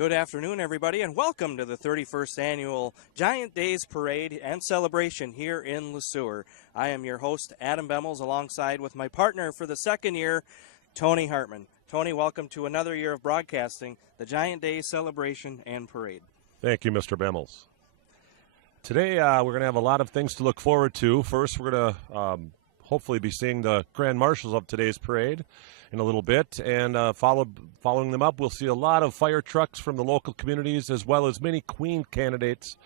Good afternoon, everybody, and welcome to the 31st Annual Giant Days Parade and Celebration here in Le Sueur. I am your host, Adam Bemmels, alongside with my partner for the second year, Tony Hartman. Tony, welcome to another year of broadcasting the Giant Days Celebration and Parade. Thank you, Mr. Bemmels. Today, we're going to have a lot of things to look forward to. First, we're going to hopefully be seeing the Grand Marshals of today's parade in a little bit, and following them up, we'll see a lot of fire trucks from the local communities, as well as many Queen candidates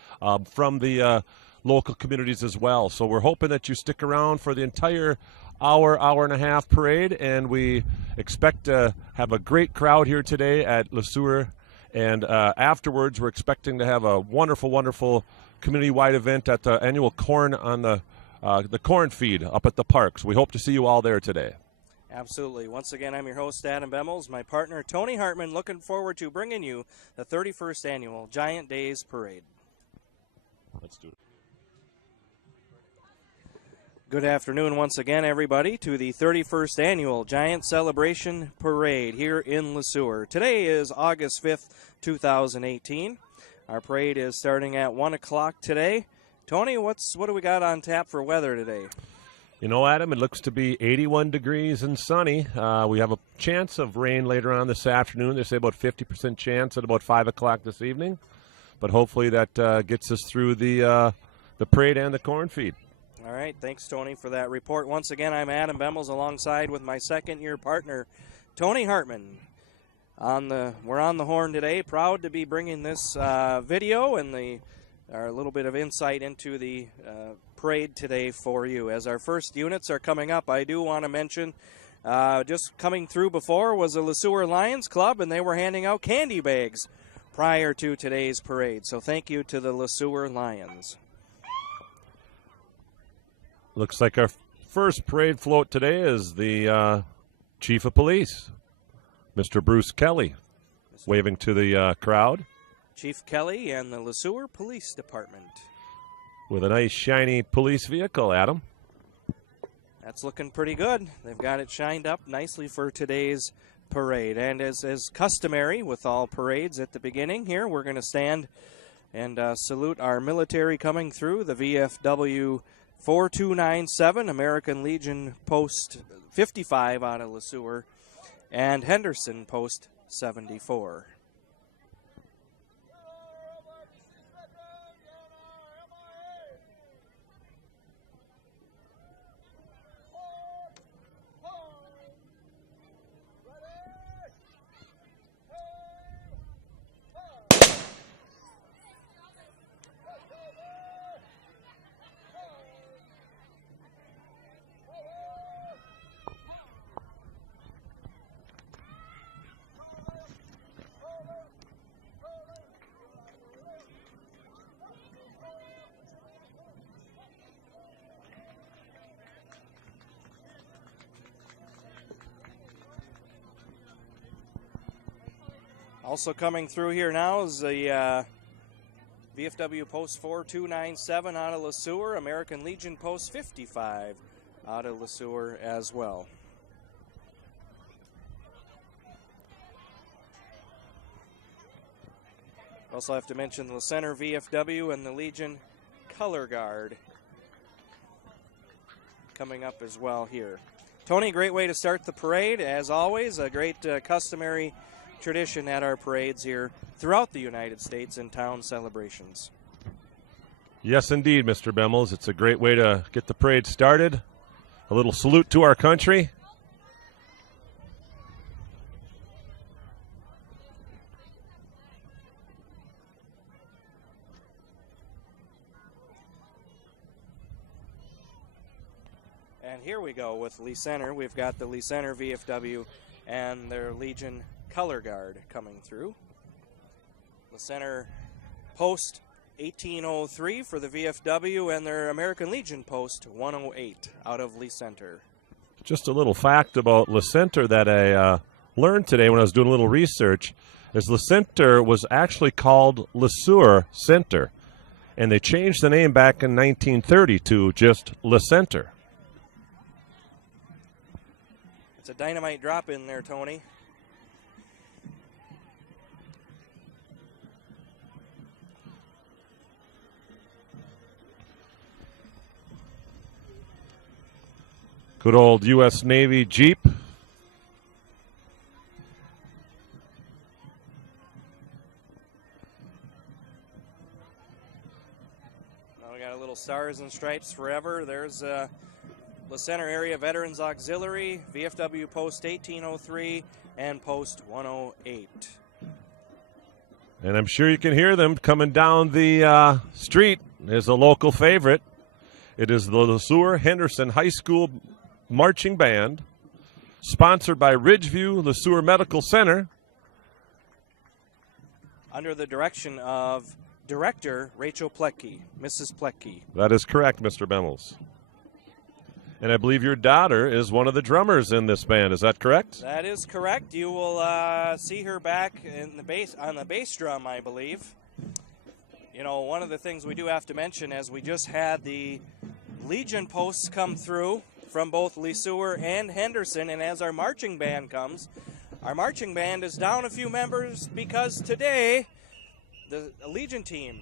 from the local communities as well. So we're hoping that you stick around for the entire hour and a half parade, and we expect to have a great crowd here today at Le Sueur. And afterwards, we're expecting to have a wonderful community-wide event at the annual corn on the corn feed up at the park. So we hope to see you all there today. Absolutely. Once again, I'm your host, Adam Bemmels. My partner, Tony Hartman, looking forward to bringing you the 31st Annual Giant Days Parade. Let's do it. Good afternoon once again, everybody, to the 31st Annual Giant Celebration Parade here in Le Sueur. Today is August 5th, 2018. Our parade is starting at 1 o'clock today. Tony, what do we got on tap for weather today? You know, Adam, it looks to be 81 degrees and sunny. We have a chance of rain later on this afternoon. They say about 50% chance at about 5 o'clock this evening. But hopefully that gets us through the parade and the corn feed. All right, thanks, Tony, for that report. Once again, I'm Adam Bemmels alongside with my second-year partner, Tony Hartman. We're on the horn today, proud to be bringing this video and our little bit of insight into the parade today for you. As our first units are coming up, I do want to mention just coming through before was the Le Sueur Lions Club, and they were handing out candy bags prior to today's parade. So thank you to the Le Sueur Lions. Looks like our first parade float today is the Chief of Police, Mr. Bruce Kelly, waving to the crowd. Chief Kelly and the Le Sueur Police Department. With a nice, shiny police vehicle, Adam. That's looking pretty good. They've got it shined up nicely for today's parade. And as customary with all parades at the beginning here, we're going to stand and salute our military coming through, the VFW 4297, American Legion Post 55 out of Le Sueur, and Henderson Post 74. Also coming through here now is the VFW Post 4297 out of Le Sueur, American Legion Post 55 out of Le Sueur as well. Also have to mention the Center VFW and the Legion Color Guard coming up as well here. Tony, great way to start the parade. As always, a great customary tradition at our parades here throughout the United States and town celebrations. Yes, indeed, Mr. Bemmels. It's a great way to get the parade started. A little salute to our country. And here we go with Lee Center. We've got the Lee Center VFW and their Legion Color Guard coming through. The Center Post 1803 for the VFW and their American Legion Post 108 out of Lee Center. Just a little fact about Le Center that I learned today when I was doing a little research is Le Center was actually called Le Sueur Center, and they changed the name back in 1930 to just Le Center. It's a dynamite drop in there, Tony. Good old U.S. Navy Jeep. Now we got a little Stars and Stripes Forever. There's the Center Area Veterans Auxiliary, VFW Post 1803 and Post 108. And I'm sure you can hear them coming down the street. Is a local favorite. It is the LeSueur Henderson High School Marching Band, sponsored by Ridgeview LeSueur Medical Center. Under the direction of Director Rachel Plecki, Mrs. Plecki. That is correct, Mr. Bemmels. And I believe your daughter is one of the drummers in this band. Is that correct? That is correct. You will see her back in the on the bass drum, I believe. You know, one of the things we do have to mention is we just had the Legion posts come through from both LeSueur and Henderson, and as our marching band comes, our marching band is down a few members because today the Legion team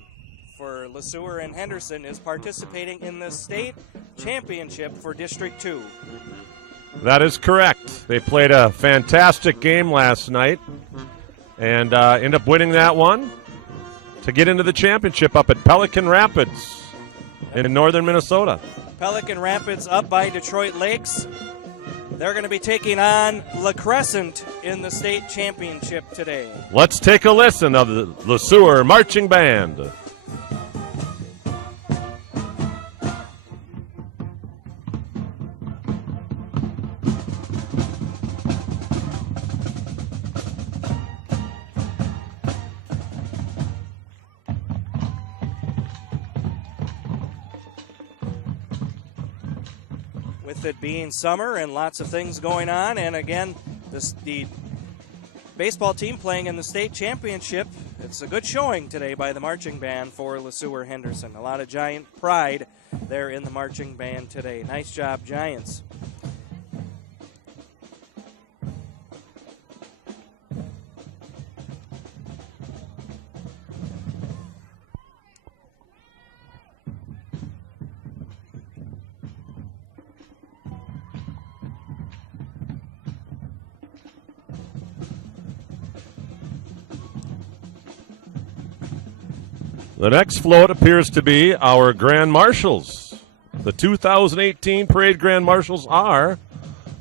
for LeSueur and Henderson is participating in the state championship for District 2. That is correct. They played a fantastic game last night and ended up winning that one to get into the championship up at Pelican Rapids in northern Minnesota. Pelican Rapids up by Detroit Lakes. They're going to be taking on La Crescent in the state championship today. Let's take a listen of the LeSueur Marching Band. With it being summer and lots of things going on, and again, the baseball team playing in the state championship, it's a good showing today by the marching band for LeSueur Henderson. A lot of Giant pride there in the marching band today. Nice job, Giants. The next float appears to be our Grand Marshals. The 2018 Parade Grand Marshals are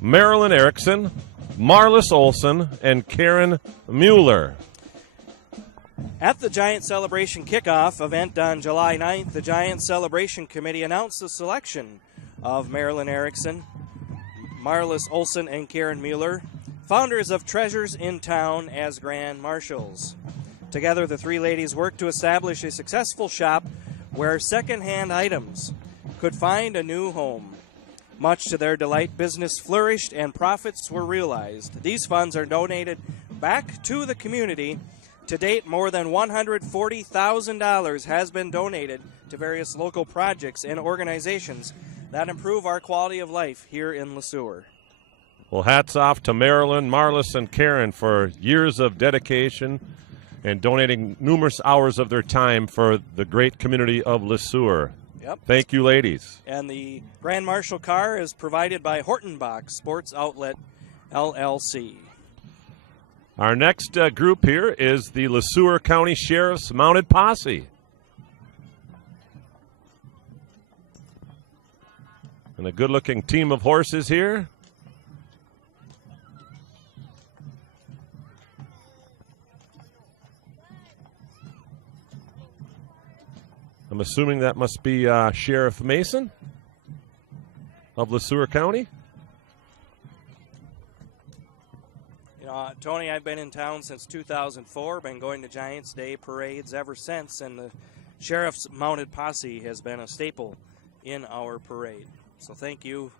Marilyn Erickson, Marlis Olson, and Karen Mueller. At the Giant Celebration kickoff event on July 9th, the Giant Celebration Committee announced the selection of Marilyn Erickson, Marlis Olson, and Karen Mueller, founders of Treasures in Town, as Grand Marshals. Together, the three ladies worked to establish a successful shop where secondhand items could find a new home. Much to their delight, business flourished and profits were realized. These funds are donated back to the community. To date, more than $140,000 has been donated to various local projects and organizations that improve our quality of life here in LeSueur. Well, hats off to Marilyn, Marlis, and Karen for years of dedication and donating numerous hours of their time for the great community of LeSueur. Yep. Thank you, ladies. And the Grand Marshal car is provided by Hortonbach Sports Outlet, LLC. Our next group here is the LeSueur County Sheriff's Mounted Posse. And a good-looking team of horses here. I'm assuming that must be Sheriff Mason of LeSueur County. You know, Tony, I've been in town since 2004, been going to Giants Day parades ever since, and the Sheriff's Mounted Posse has been a staple in our parade. So thank you,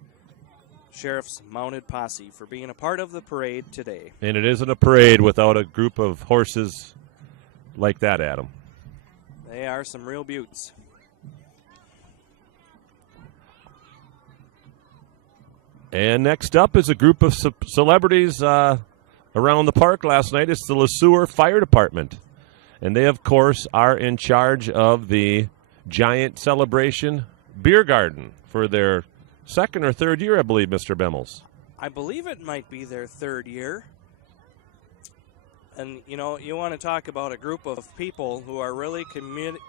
Sheriff's Mounted Posse, for being a part of the parade today. And it isn't a parade without a group of horses like that, Adam. They are some real beauts. And next up is a group of celebrities around the park last night. It's the LeSueur Fire Department. And they, of course, are in charge of the Giant Celebration Beer Garden for their second or third year, I believe, Mr. Bemmels. I believe it might be their third year. And, you know, you want to talk about a group of people who are really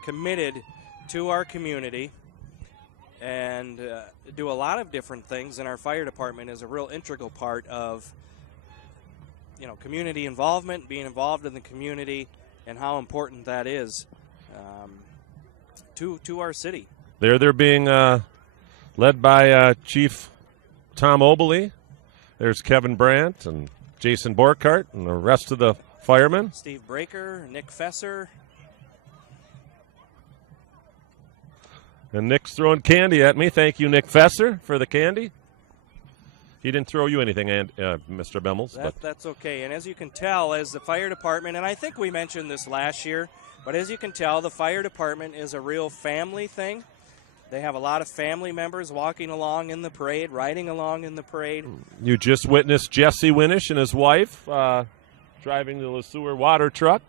committed to our community and do a lot of different things. And our fire department is a real integral part of, you know, community involvement, being involved in the community, and how important that is to our city. They're being led by Chief Tom Oberle. There's Kevin Brandt and Jason Borkart and the rest of the firemen. Steve Breaker, Nick Fesser. And Nick's throwing candy at me. Thank you, Nick Fesser, for the candy. He didn't throw you anything, Mr. Bemmels. That's okay. And as you can tell, as the fire department, and I think we mentioned this last year, but as you can tell, the fire department is a real family thing. They have a lot of family members walking along in the parade, riding along in the parade. You just witnessed Jesse Winish and his wife driving the Le Sueur water truck.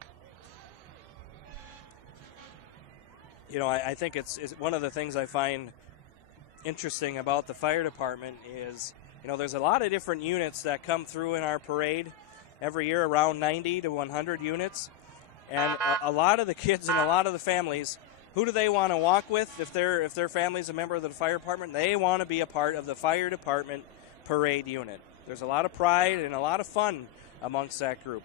You know, I think it's one of the things I find interesting about the fire department is, you know, there's a lot of different units that come through in our parade every year, around 90 to 100 units. And a lot of the kids and a lot of the families, who do they want to walk with if their family's a member of the fire department? They want to be a part of the fire department parade unit. There's a lot of pride and a lot of fun amongst that group.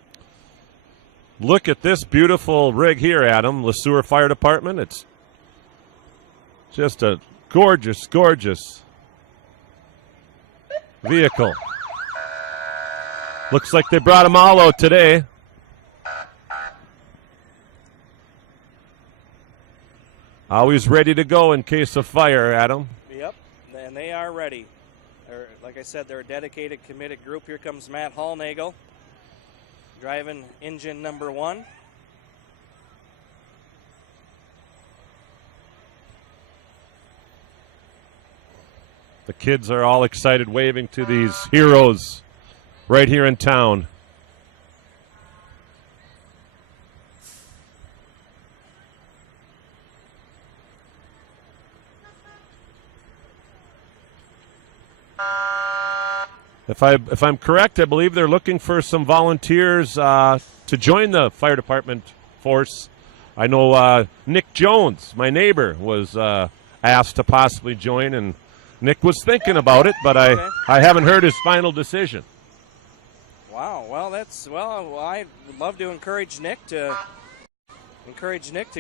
Look at this beautiful rig here, Adam. Le Sueur Fire Department. It's just a gorgeous, gorgeous vehicle. Looks like they brought them all out today. Always ready to go in case of fire, Adam. Yep, and they are ready. Like I said, they're a dedicated, committed group. Here comes Matt Hallnagel driving engine number 1. The kids are all excited, waving to these heroes right here in town. If I'm correct, I believe they're looking for some volunteers to join the fire department force. I know Nick Jones, my neighbor, was asked to possibly join, and Nick was thinking about it, but I haven't heard his final decision. Wow. Well, I would love to encourage Nick to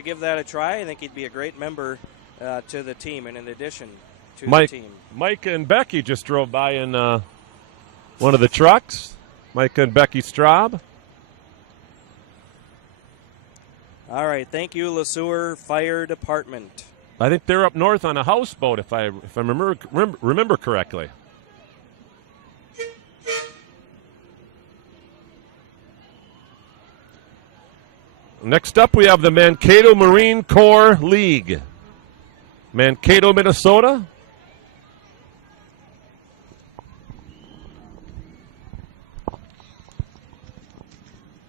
give that a try. I think he'd be a great member to the team, and in addition to the team. Mike and Becky just drove by in one of the trucks. Mike and Becky Straub. All right. Thank you, Le Sueur Fire Department. I think they're up north on a houseboat, if I remember correctly. Next up, we have the Mankato Marine Corps League. Mankato, Minnesota.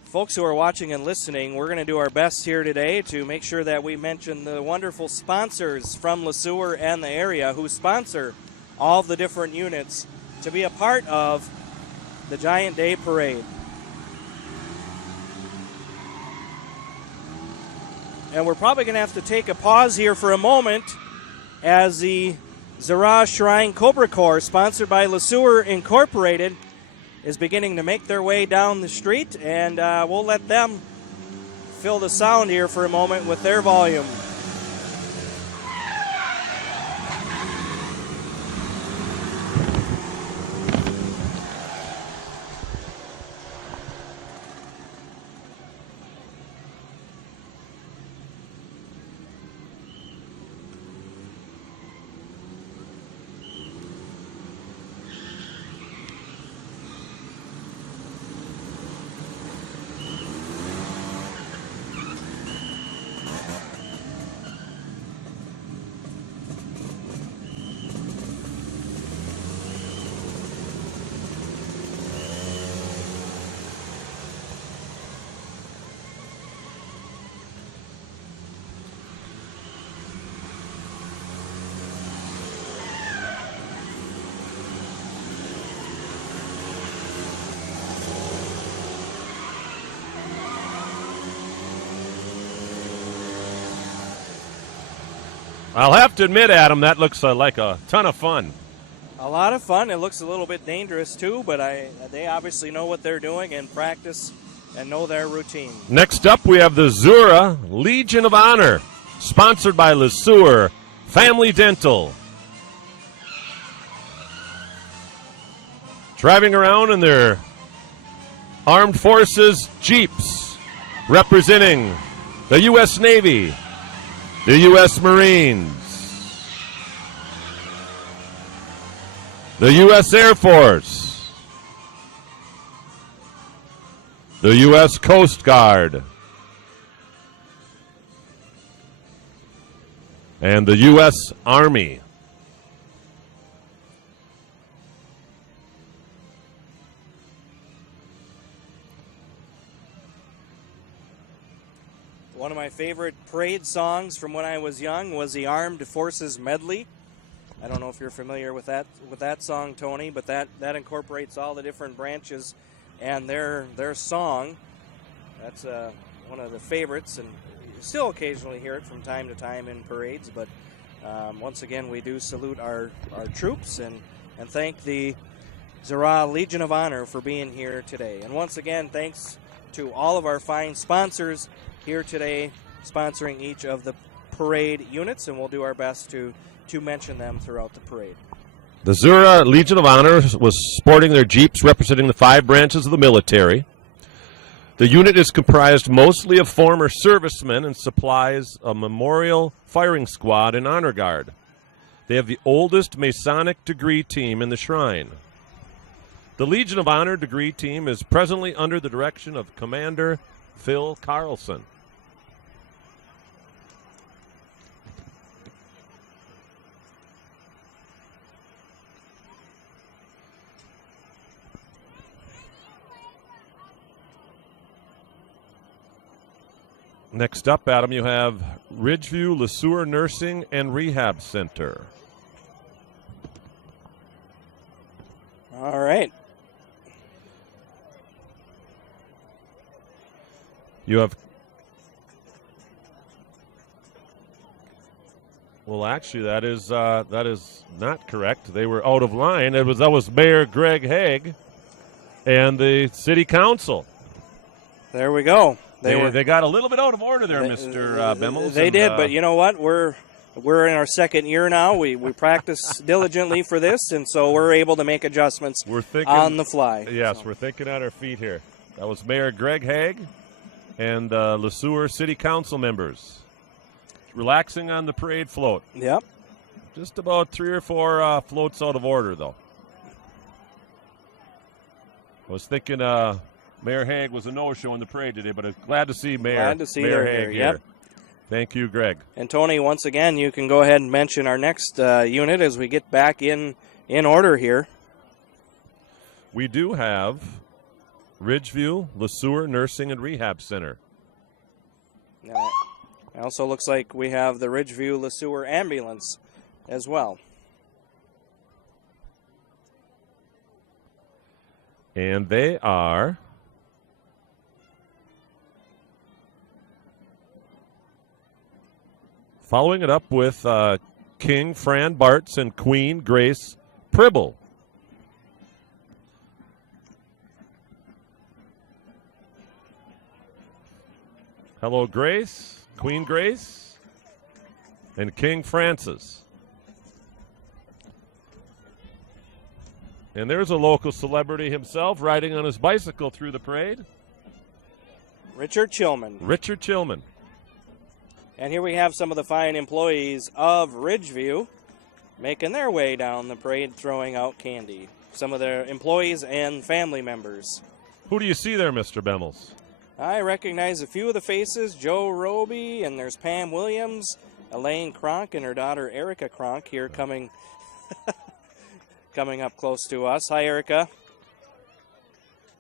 Folks who are watching and listening, we're going to do our best here today to make sure that we mention the wonderful sponsors from Le Sueur and the area who sponsor all of the different units to be a part of the Giant Day Parade. And we're probably going to have to take a pause here for a moment as the Zara Shrine Cobra Corps, sponsored by Le Sueur Incorporated, is beginning to make their way down the street, and we'll let them fill the sound here for a moment with their volume. I'll have to admit, Adam, that looks like a ton of fun. A lot of fun. It looks a little bit dangerous too, but they obviously know what they're doing and practice and know their routine. Next up, we have the Zura Legion of Honor, sponsored by LeSueur Family Dental. Driving around in their Armed Forces Jeeps, representing the U.S. Navy, the U.S. Marines, the U.S. Air Force, the U.S. Coast Guard, and the U.S. Army. One of my favorite parade songs from when I was young was the Armed Forces Medley. I don't know if you're familiar with that song, Tony, but that incorporates all the different branches and their song. That's one of the favorites, and you still occasionally hear it from time to time in parades. But once again, we do salute our troops and thank the Zura Legion of Honor for being here today. And once again, thanks to all of our fine sponsors here today, sponsoring each of the parade units, and we'll do our best to mention them throughout the parade. The Zura Legion of Honor was sporting their Jeeps representing the 5 branches of the military. The unit is comprised mostly of former servicemen and supplies a memorial firing squad and honor guard. They have the oldest Masonic degree team in the shrine. The Legion of Honor degree team is presently under the direction of Commander Phil Carlson. Next up, Adam, you have Ridgeview LeSueur Nursing and Rehab Center. All right. You have, well, actually, that is not correct. They were out of line. That was Mayor Greg Haig and the City Council. There we go. They got a little bit out of order there, Mr. Bemmels. They did, but you know what? We're in our second year now. We practice diligently for this, and so we're able to make adjustments on the fly. Yes, we're thinking on our feet here. That was Mayor Greg Haig and LeSueur City Council members relaxing on the parade float. Yep. Just about 3 or 4 floats out of order, though. I was thinking Mayor Haig was a no-show in the parade today, but I'm glad to see Mayor Haig here. Yep. Thank you, Greg. And Tony, once again, you can go ahead and mention our next unit as we get back in order here. We do have Ridgeview LeSueur Nursing and Rehab Center. It also looks like we have the Ridgeview LeSueur Ambulance as well. And they are following it up with King Fran Bartz and Queen Grace Pribble. Hello, Grace, Queen Grace, and King Francis. And there's a local celebrity himself riding on his bicycle through the parade. Richard Chilman. Richard Chilman. And here we have some of the fine employees of Ridgeview making their way down the parade throwing out candy. Some of their employees and family members. Who do you see there, Mr. Bemmels? I recognize a few of the faces. Joe Roby, and there's Pam Williams, Elaine Cronk, and her daughter Erica Cronk here coming up close to us. Hi, Erica.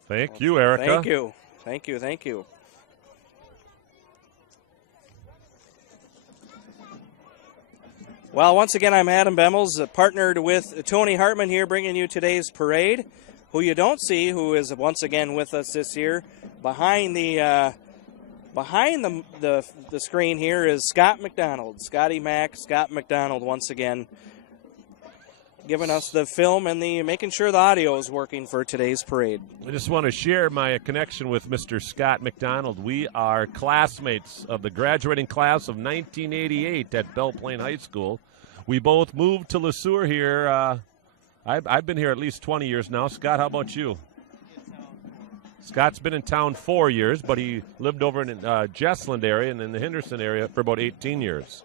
Thank you, Erica. Thank you. Thank you. Thank you. Well, once again, I'm Adam Bemmels, partnered with Tony Hartman here, bringing you today's parade. Who you don't see, who is once again with us this year, behind the behind the screen here is Scott McDonald. Scott McDonald once again giving us the film and making sure the audio is working for today's parade. I just want to share my connection with Mr. Scott McDonald. We are classmates of the graduating class of 1988 at Belle Plaine High School. We both moved to Le Sueur here. I've been here at least 20 years now. Scott, how about you? Scott's been in town 4 years, but he lived over in Jesland area and in the Henderson area for about 18 years.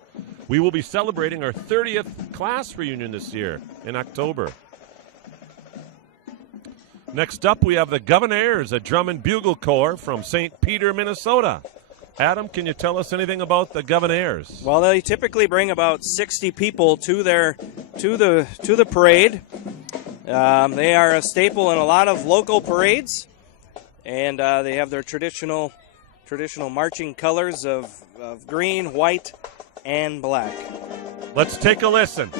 We will be celebrating our 30th class reunion this year in October. Next up, we have the Governors, a drum and bugle corps from St. Peter, Minnesota. Adam, can you tell us anything about the Governors? Well, they typically bring about 60 people to the parade. They are a staple in a lot of local parades, and they have their traditional marching colors of green, white, and black. Let's take a listen.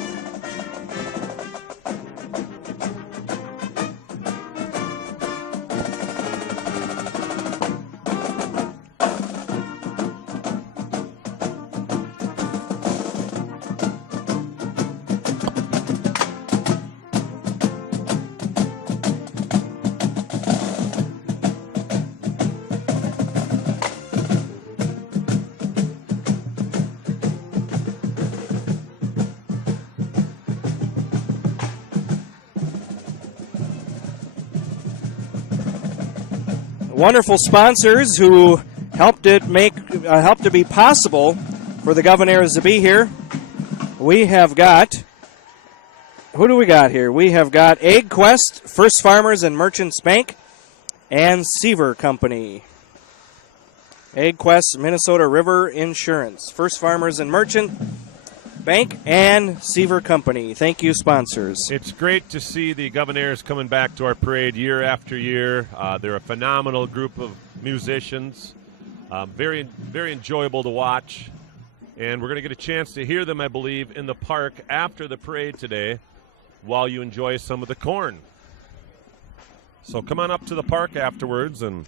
Wonderful sponsors who helped it be possible for the Governors to be here. We have got, who do we got here? We have got AgQuest, First Farmers and Merchants Bank, and Seaver Company. AgQuest, Minnesota River Insurance, First Farmers and Merchant Bank, and Seaver Company. Thank you, sponsors. It's great to see the Governors coming back to our parade year after year. They're a phenomenal group of musicians, very, very enjoyable to watch. And we're going to get a chance to hear them, I believe, in the park after the parade today while you enjoy some of the corn. So come on up to the park afterwards and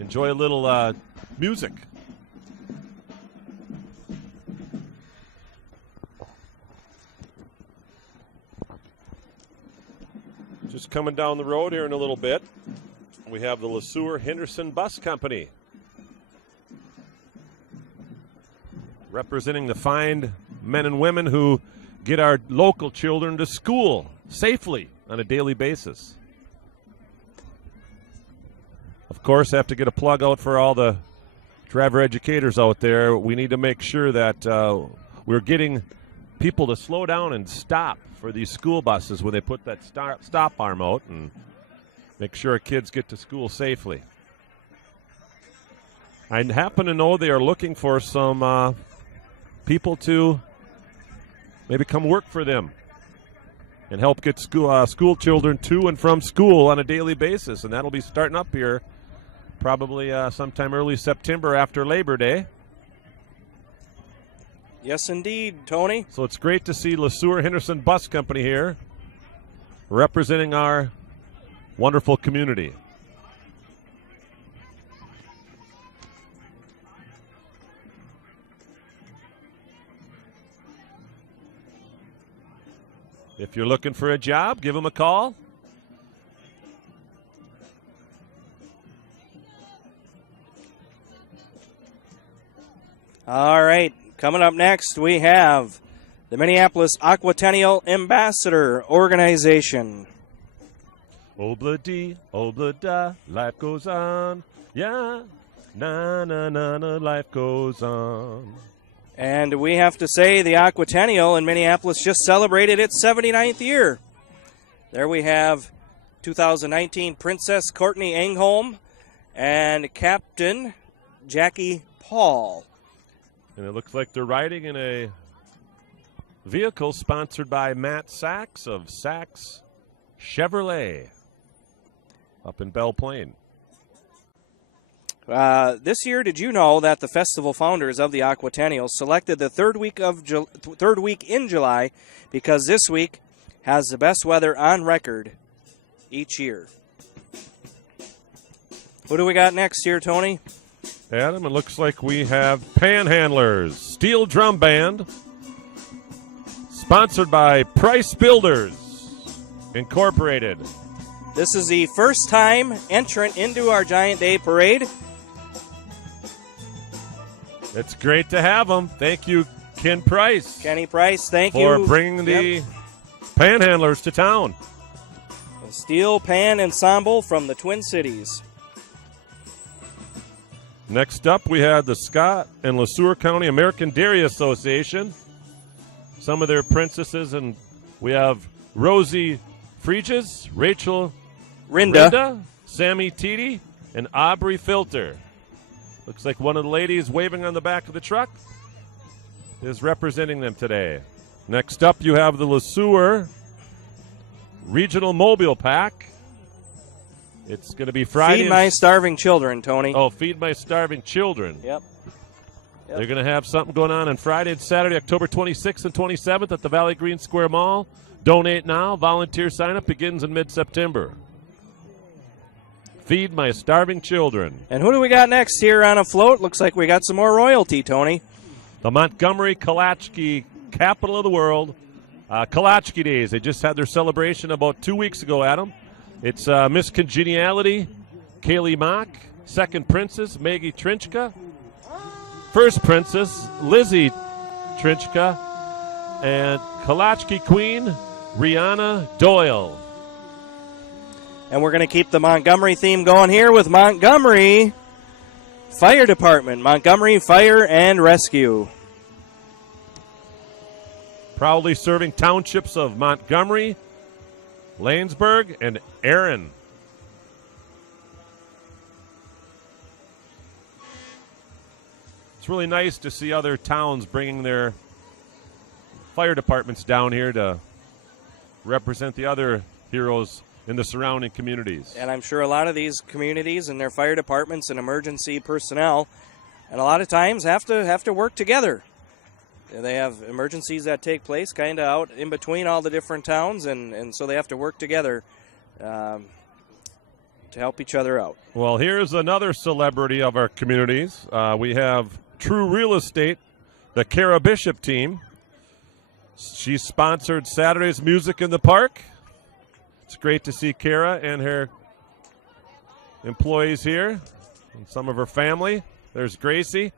enjoy a little music. Just coming down the road here in a little bit, we have the Le Sueur Henderson Bus Company, representing the fine men and women who get our local children to school safely on a daily basis. Of course, I have to get a plug out for all the driver educators out there. We need to make sure that we're getting people to slow down and stop for these school buses when they put that stop arm out, and make sure our kids get to school safely. I happen to know they are looking for some people to maybe come work for them and help get school children to and from school on a daily basis, and that'll be starting up here probably sometime early September after Labor Day. Yes, indeed, Tony. So it's great to see Le Sueur Henderson Bus Company here representing our wonderful community. If you're looking for a job, give them a call. All right. Coming up next, we have the Minneapolis Aquatennial Ambassador Organization. Obla-dee, obla-da, life goes on. Yeah, na-na-na-na, life goes on. And we have to say the Aquatennial in Minneapolis just celebrated its 79th year. There we have 2019 Princess Courtney Engholm and Captain Jackie Paul. And it looks like they're riding in a vehicle sponsored by Matt Sachs of Sachs Chevrolet up in Belle Plaine. This year, did you know that the festival founders of the Aquatennial selected the third week in July because this week has the best weather on record each year? Who do we got next here, Tony? Adam, it looks like we have Panhandlers Steel Drum Band, sponsored by Price Builders Incorporated. This is the first time entrant into our Giant Day Parade. It's great to have them. Thank you, Ken Price. Kenny Price, thank for you. bringing the Panhandlers to town. The Steel Pan Ensemble from the Twin Cities. Next up, we had the Scott and LeSueur County American Dairy Association. Some of their princesses, and we have Rosie Freeges, Rachel Rinda, Sammy Teedy, and Aubrey Filter. Looks like one of the ladies waving on the back of the truck is representing them today. Next up, you have the LeSueur Regional Mobile Pack. It's going to be Friday. Feed My Starving Children, Tony. Oh, Feed My Starving Children. Yep. They're going to have something going on Friday and Saturday, October 26th and 27th at the Valley Green Square Mall. Donate now. Volunteer sign-up begins in mid-September. Feed My Starving Children. And who do we got next here on a float? Looks like we got some more royalty, Tony. The Montgomery Kalachki, capital of the world. Kalachki Days. They just had their celebration about 2 weeks ago, Adam. It's Miss Congeniality, Kaylee Mock. Second Princess, Maggie Trinchka. First Princess, Lizzie Trinchka. And Kalachki Queen, Rihanna Doyle. And we're going to keep the Montgomery theme going here with Montgomery Fire Department, Montgomery Fire and Rescue. Proudly serving townships of Montgomery, Lanesburg, and Erin. It's really nice to see other towns bringing their fire departments down here to represent the other heroes in the surrounding communities. And I'm sure a lot of these communities and their fire departments and emergency personnel, and a lot of times have to work together. They have emergencies that take place kind of out in between all the different towns, and so they have to work together to help each other out. Well, here's another celebrity of our communities. We have True Real Estate, the Kara Bishop team. She sponsored Saturday's Music in the Park. It's great to see Kara and her employees here and some of her family. There's Gracie.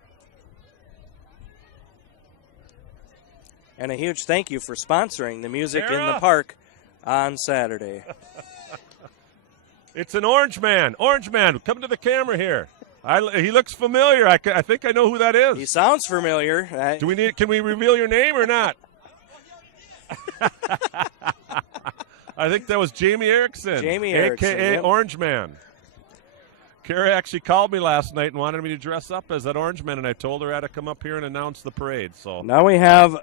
And a huge thank you for sponsoring the Music in the Kara? Park on Saturday. It's an Orange Man. Orange Man, come to the camera here. He looks familiar. I think I know who that is. He sounds familiar. Can we reveal your name or not? I think that was Jamie Erickson. Jamie Erickson, a.k.a. yep. Orange Man. Kara actually called me last night and wanted me to dress up as that Orange Man, and I told her I had to come up here and announce the parade. So now we have,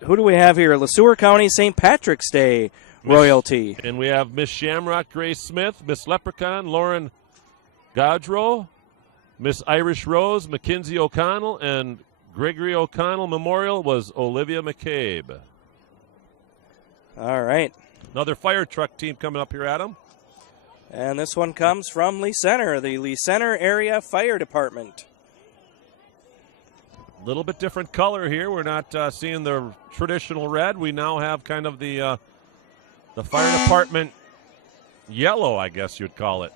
who do we have here? LeSueur County St. Patrick's Day royalty. And we have Miss Shamrock Grace Smith, Miss Leprechaun Lauren Gaudreau, Miss Irish Rose Mackenzie O'Connell, and Gregory O'Connell Memorial was Olivia McCabe. All right. Another fire truck team coming up here, Adam. And this one comes from Lee Center, the Lee Center Area Fire Department. A little bit different color here. We're not seeing the traditional red. We now have kind of the fire department yellow, I guess you'd call it.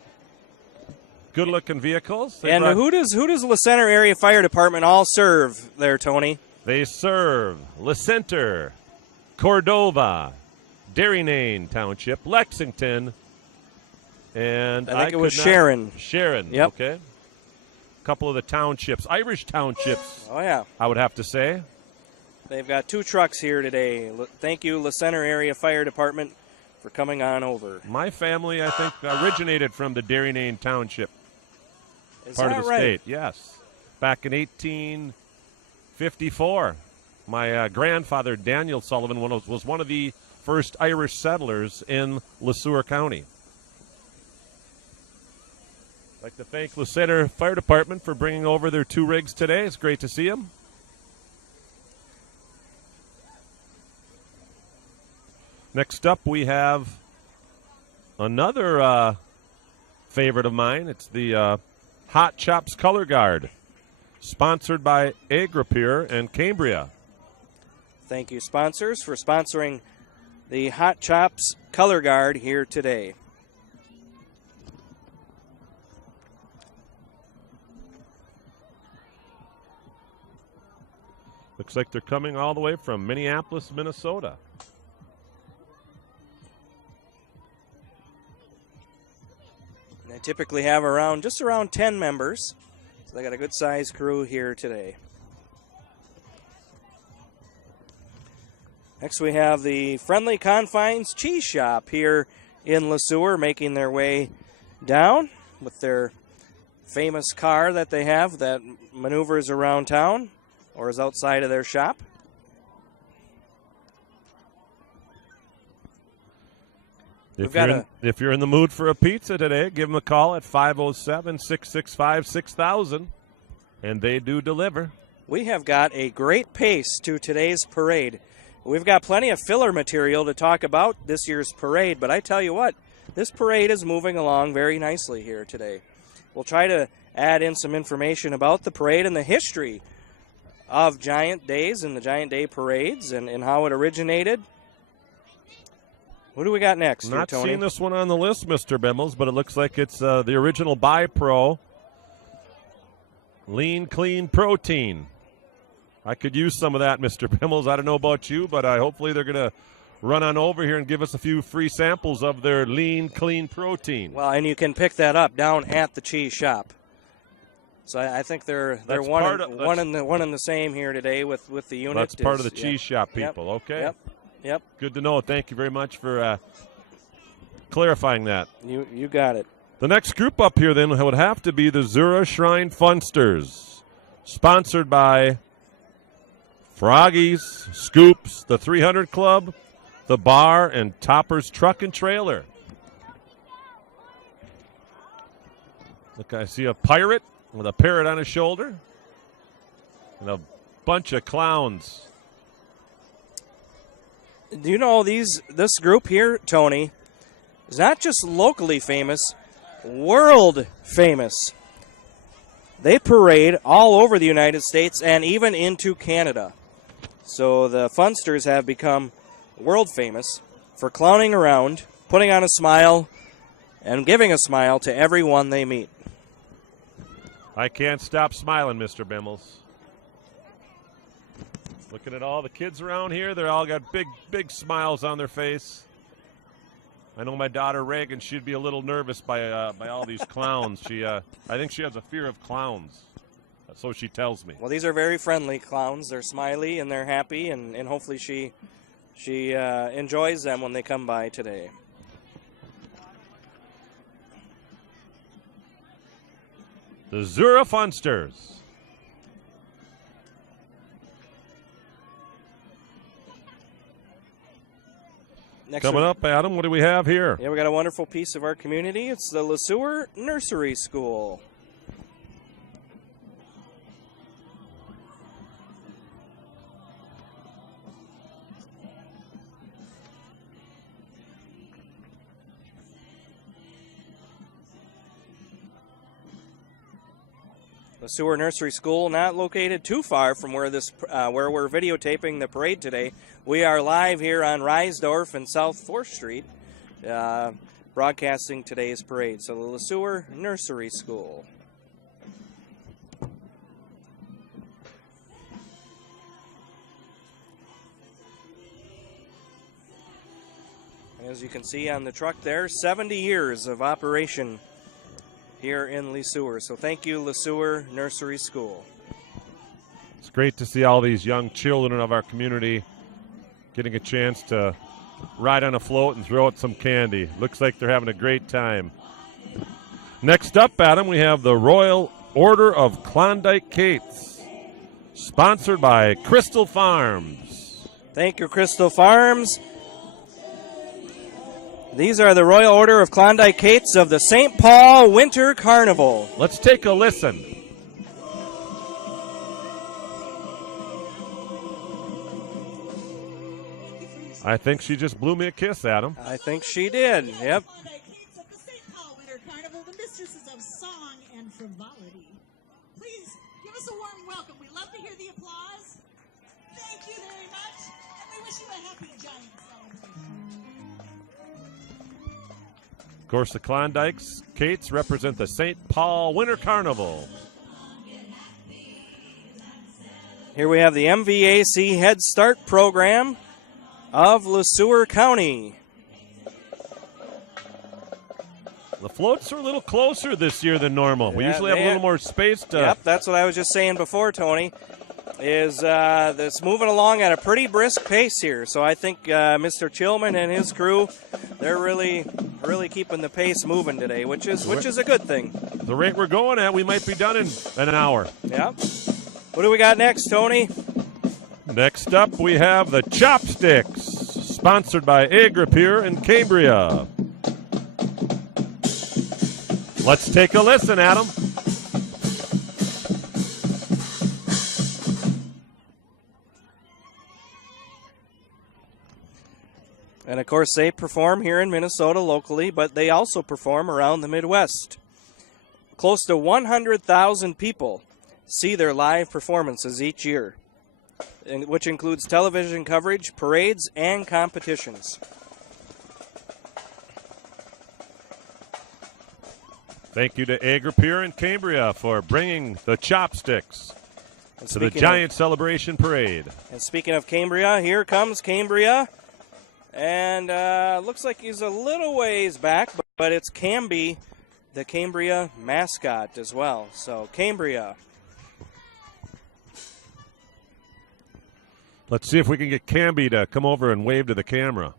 Good-looking vehicles. And who does Lee Center Area Fire Department all serve there, Tony? They serve Le Center, Cordova, Darien Township, Lexington, and I think it was Sharon. Sharon, yep. Okay. A couple of the townships, Irish townships. Oh, yeah. I would have to say. They've got 2 trucks here today. Thank you, Lee Center Area Fire Department, for coming on over. My family, I think, originated from the Darien Township part of the state. Yes. Back in 1854. My grandfather, Daniel Sullivan, was one of the first Irish settlers in LeSueur County. I'd like to thank the Center Fire Department for bringing over their 2 rigs today. It's great to see them. Next up, we have another favorite of mine. It's the Hot Chops Color Guard, sponsored by Agripure and Cambria. Thank you, sponsors, for sponsoring the Hot Chops Color Guard here today. Looks like they're coming all the way from Minneapolis, Minnesota. They typically have just around 10 members, so they got a good sized crew here today. Next we have the Friendly Confines Cheese Shop here in Le Sueur, making their way down with their famous car that they have that maneuvers around town or is outside of their shop. If you're in the mood for a pizza today, give them a call at 507-665-6000, and they do deliver. We have got a great pace to today's parade. We've got plenty of filler material to talk about this year's parade, but I tell you what, this parade is moving along very nicely here today. We'll try to add in some information about the parade and the history of Giant Days and the Giant Day parades and how it originated. What do we got next here, Not Tony? seen this one on the list, Mr. Bimmels, but it looks like it's the original BiPro Lean Clean Protein. I could use some of that, Mr. Bimmels. I don't know about you, but hopefully they're going to run on over here and give us a few free samples of their Lean Clean Protein. Well, and you can pick that up down at the cheese shop. So I think they're one and the same here today with the unit. That's part of the cheese shop people. Yep. Okay. Yep. Good to know. Thank you very much for clarifying that. You got it. The next group up here then would have to be the Zura Shrine Funsters, sponsored by Froggies, Scoops, the 300 Club, the Bar, and Topper's Truck and Trailer. Look, I see a pirate with a parrot on his shoulder and a bunch of clowns. Do you know this group here, Tony, is not just locally famous, world famous. They parade all over the United States and even into Canada. So the Funsters have become world famous for clowning around, putting on a smile, and giving a smile to everyone they meet. I can't stop smiling, Mr. Bimmels. Looking at all the kids around here, they're all got big smiles on their face. I know my daughter Reagan, she'd be a little nervous by all these clowns. I think she has a fear of clowns. So she tells me. Well, these are very friendly clowns. They're smiley and they're happy, and hopefully she enjoys them when they come by today. The Zura Funsters. Coming up, Adam, what do we have here? Yeah, we got a wonderful piece of our community. It's the Le Sueur Nursery School. Le Sueur Nursery School, not located too far from where we're videotaping the parade today. We are live here on Reisdorf and South 4th Street, broadcasting today's parade. So the Le Sueur Nursery School. As you can see on the truck there, 70 years of operation here in Le Sueur. So thank you, Le Sueur Nursery School. It's great to see all these young children of our community getting a chance to ride on a float and throw out some candy. Looks like they're having a great time. Next up, Adam, we have the Royal Order of Klondike Kates, sponsored by Crystal Farms. Thank you, Crystal Farms. These are the Royal Order of Klondike Kates of the St. Paul Winter Carnival. Let's take a listen. I think she just blew me a kiss, Adam. I think she did, yep. The St. Paul Winter Carnival, the mistresses of song and frivolity. hear the applause? Thank you very much, and we wish you a happy Giant celebration. Of course, the Klondikes, Kates, represent the St. Paul Winter Carnival. Here we have the MVAC Head Start program of Le Sueur County. The floats are a little closer this year than normal. We Yeah, usually have a little more space to... Yep, that's what I was just saying before, Tony, is that's moving along at a pretty brisk pace here. So I think Mr. Chilman and his crew, they're really keeping the pace moving today, which is a good thing. The rate we're going at, we might be done in an hour. Yep. What do we got next, Tony? Next up, we have the Chopsticks, sponsored by Agripure and Cambria. Let's take a listen, Adam. And, of course, they perform here in Minnesota locally, but they also perform around the Midwest. Close to 100,000 people see their live performances each year, which includes television coverage, parades, and competitions. Thank you to Agripure and Cambria for bringing the Chopsticks to the Giant Celebration Parade. And speaking of Cambria, here comes Cambria. And looks like he's a little ways back, but it's Camby, the Cambria mascot as well. So Cambria. Let's see if we can get Camby to come over and wave to the camera.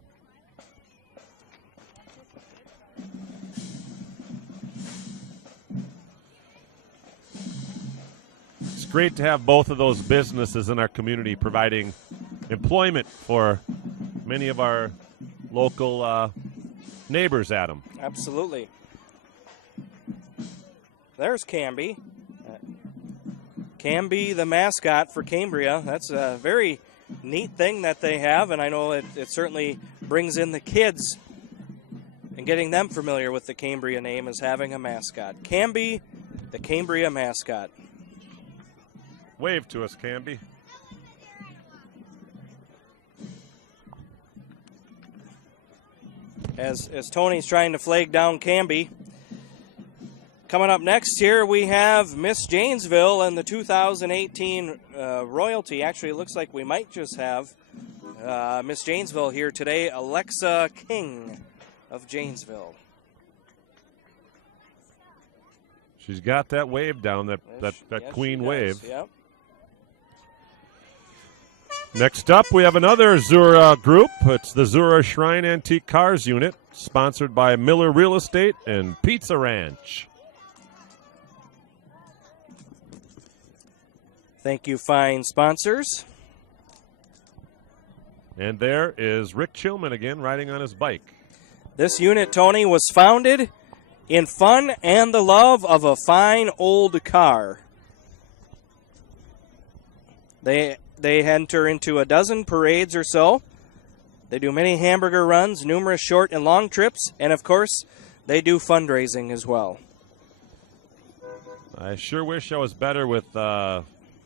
It's great to have both of those businesses in our community providing employment for many of our local neighbors, Adam. Absolutely. There's Camby. Camby, the mascot for Cambria. That's a very neat thing that they have, and I know it certainly brings in the kids and getting them familiar with the Cambria name as having a mascot. Camby, the Cambria mascot. Wave to us, Camby. As Tony's trying to flag down Camby. Coming up next here, we have Miss Janesville and the 2018 royalty. Actually, it looks like we might just have Miss Janesville here today, Alexa King of Janesville. She's got that wave down, that queen wave. Yep. Next up, we have another Zura group. It's the Zura Shrine Antique Cars unit, sponsored by Miller Real Estate and Pizza Ranch. Thank you, fine sponsors. And there is Rick Chilman again riding on his bike. This unit, Tony, was founded in fun and the love of a fine old car. They enter into a dozen parades or so. They do many hamburger runs, numerous short and long trips, and, of course, they do fundraising as well. I sure wish I was better with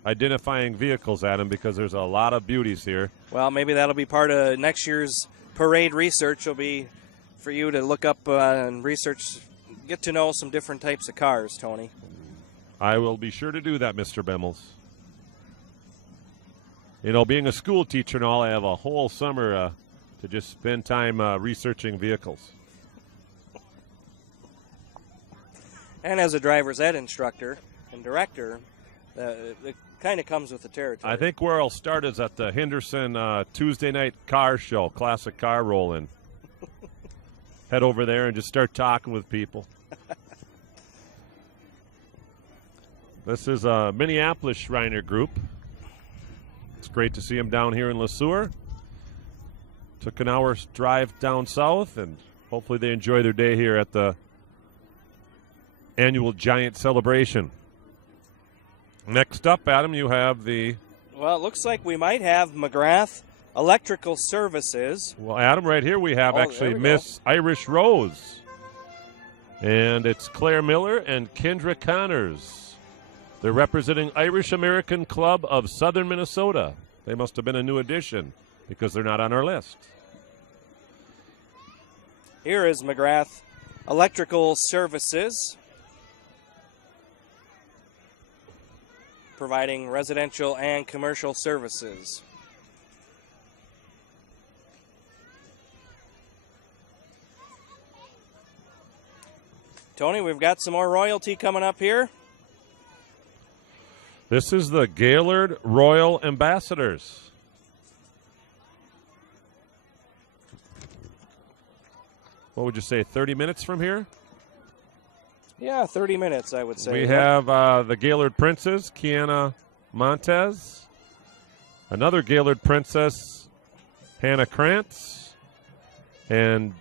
identifying vehicles, Adam, because there's a lot of beauties here. Well, maybe that'll be part of next year's parade research. Will be for you to look up and research, get to know some different types of cars, Tony. I will be sure to do that, Mr. Bemmels. You know, being a school teacher and all, I have a whole summer to just spend time researching vehicles. And as a driver's ed instructor and director, it kind of comes with the territory. I think where I'll start is at the Henderson Tuesday night car show, classic car roll-in. Head over there and just start talking with people. This is a Minneapolis Shriner group. It's great to see them down here in Le Sueur. Took an hour's drive down south, and hopefully they enjoy their day here at the annual Giant Celebration. Next up, Adam, you have the... Well, it looks like we might have McGrath Electrical Services. Well, Adam, right here we have actually Miss Irish Rose. And it's Claire Miller and Kendra Connors. They're representing Irish American Club of Southern Minnesota. They must have been a new addition because they're not on our list. Here is McGrath Electrical Services, providing residential and commercial services. Tony, we've got some more royalty coming up here. This is the Gaylord Royal Ambassadors. What would you say, 30 minutes from here? Yeah, 30 minutes, I would say. We have the Gaylord Princess, Kiana Montez. Another Gaylord Princess, Hannah Krantz. And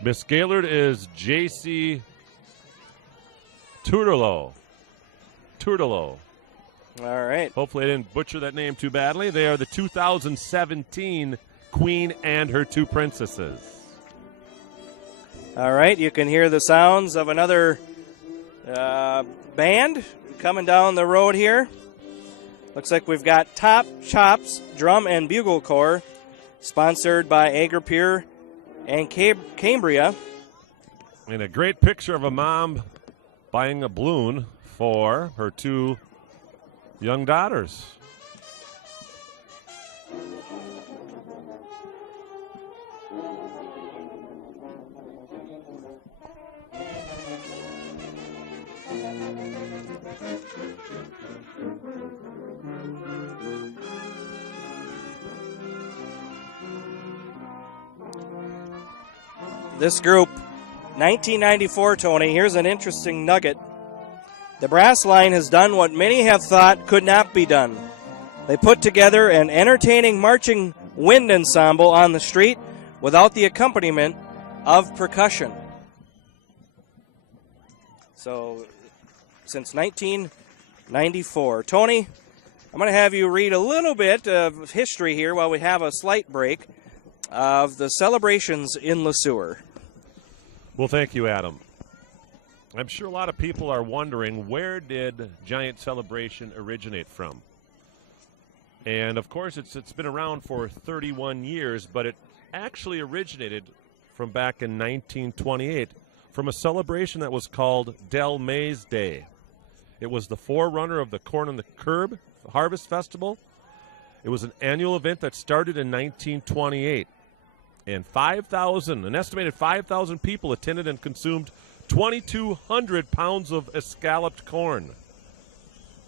Miss Gaylord is J.C. Turtolo. All right. Hopefully I didn't butcher that name too badly. They are the 2017 Queen and her two princesses. All right, you can hear the sounds of another band coming down the road here. Looks like we've got Top Chops Drum and Bugle Corps, sponsored by Agripure and Cambria. And a great picture of a mom buying a balloon for her two young daughters. This group, 1994, Tony, here's an interesting nugget. The brass line has done what many have thought could not be done. They put together an entertaining marching wind ensemble on the street without the accompaniment of percussion. So, since 1994. Tony, I'm going to have you read a little bit of history here while we have a slight break of the celebrations in Le Sueur. Well, thank you, Adam. I'm sure a lot of people are wondering, where did Giant Celebration originate from? And, of course, it's been around for 31 years, but it actually originated from back in 1928 from a celebration that was called Del Mays Day. It was the forerunner of the Corn on the Curb Harvest Festival. It was an annual event that started in 1928. And an estimated 5,000 people attended and consumed 2,200 pounds of escalloped corn.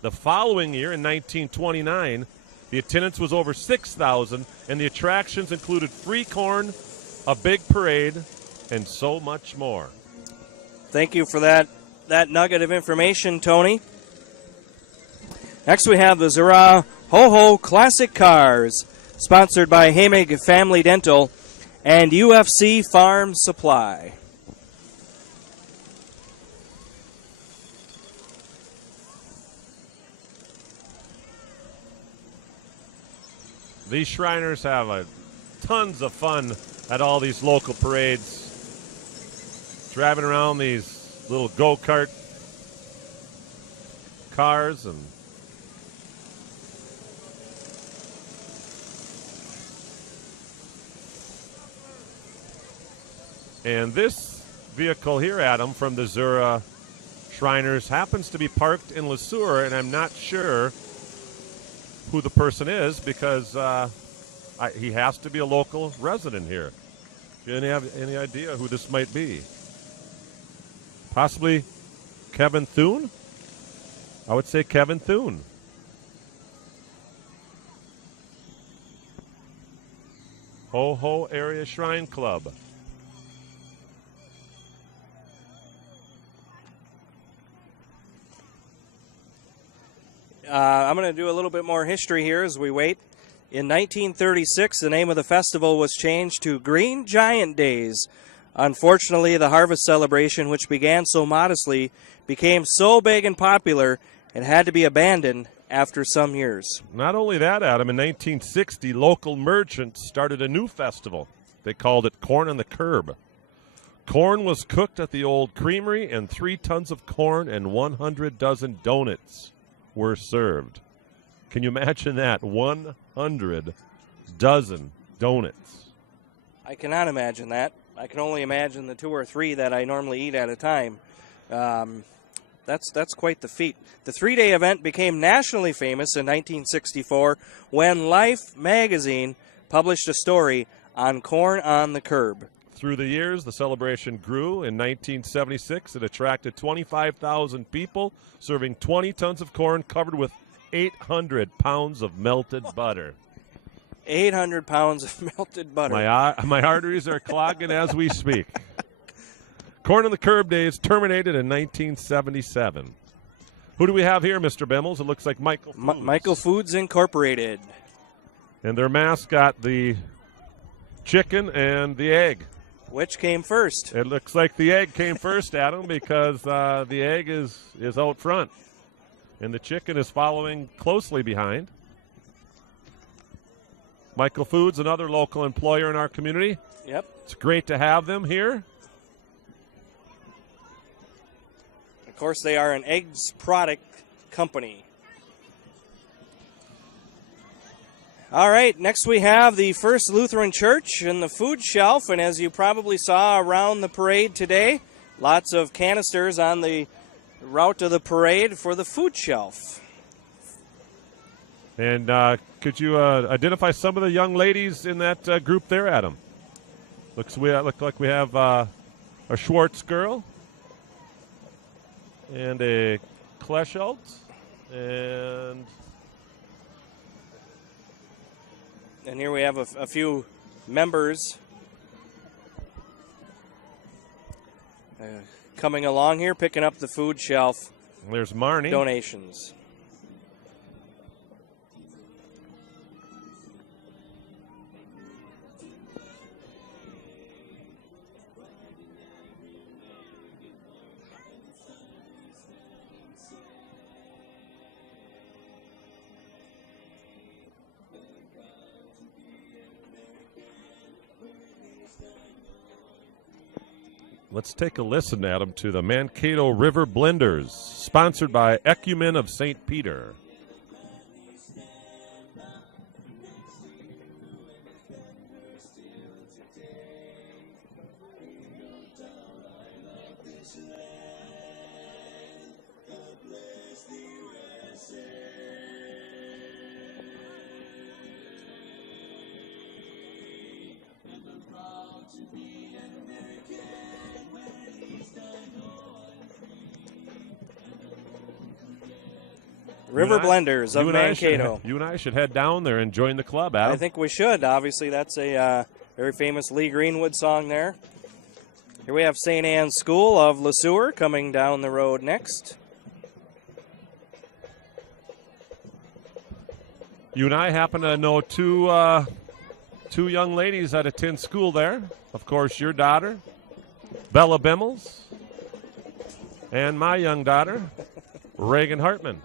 The following year, in 1929, the attendance was over 6,000, and the attractions included free corn, a big parade, and so much more. Thank you for that nugget of information, Tony. Next we have the Zura Ho-Ho Classic Cars, sponsored by Hamig Family Dental and UFC Farm Supply. These Shriners have tons of fun at all these local parades, driving around these little go-kart cars. And this vehicle here, Adam, from the Zura Shriners happens to be parked in Le Sueur, and I'm not sure who the person is because he has to be a local resident here. Do you have any idea who this might be? Possibly Kevin Thune? I would say Kevin Thune. Ho-Ho Area Shrine Club. I'm going to do a little bit more history here as we wait. In 1936, the name of the festival was changed to Green Giant Days. Unfortunately, the harvest celebration, which began so modestly, became so big and popular, it had to be abandoned after some years. Not only that, Adam, in 1960, local merchants started a new festival. They called it Corn on the Curb. Corn was cooked at the old creamery, and 3 tons of corn and 100 dozen donuts were served. Can you imagine that? 100 dozen donuts. I cannot imagine that. I can only imagine the 2 or 3 that I normally eat at a time. That's quite the feat. The 3-day event became nationally famous in 1964 when Life magazine published a story on corn on the curb. Through the years, the celebration grew. In 1976, it attracted 25,000 people, serving 20 tons of corn covered with 800 pounds of melted butter. 800 pounds of melted butter. My arteries are clogging as we speak. Corn on the Curb days terminated in 1977. Who do we have here, Mr. Bemmels? It looks like Michael Foods. Michael Foods Incorporated. And their mascot, the chicken and the egg. Which came first? It looks like the egg came first, Adam, because the egg is out front. And the chicken is following closely behind. Michael Foods, another local employer in our community. Yep. It's great to have them here. Of course, they are an eggs product company. All right, next we have the First Lutheran Church and the food shelf. And as you probably saw around the parade today, lots of canisters on the route to the parade for the food shelf. And could you identify some of the young ladies in that group there, Adam? Look like we have a Schwartz girl and a Kleschelt and here we have a few members coming along here, picking up the food shelf there's Marnie. donations. Let's take a listen, Adam, to the Mankato River Blenders, sponsored by Ecumen of St. Peter. River Blenders of Mankato. You and I should head down there and join the club, Adam. I think we should. Obviously, that's a very famous Lee Greenwood song there. Here we have St. Anne's School of Le Sueur coming down the road next. You and I happen to know two young ladies that attend school there. Of course, your daughter, Bella Bemmels, and my young daughter, Reagan Hartman.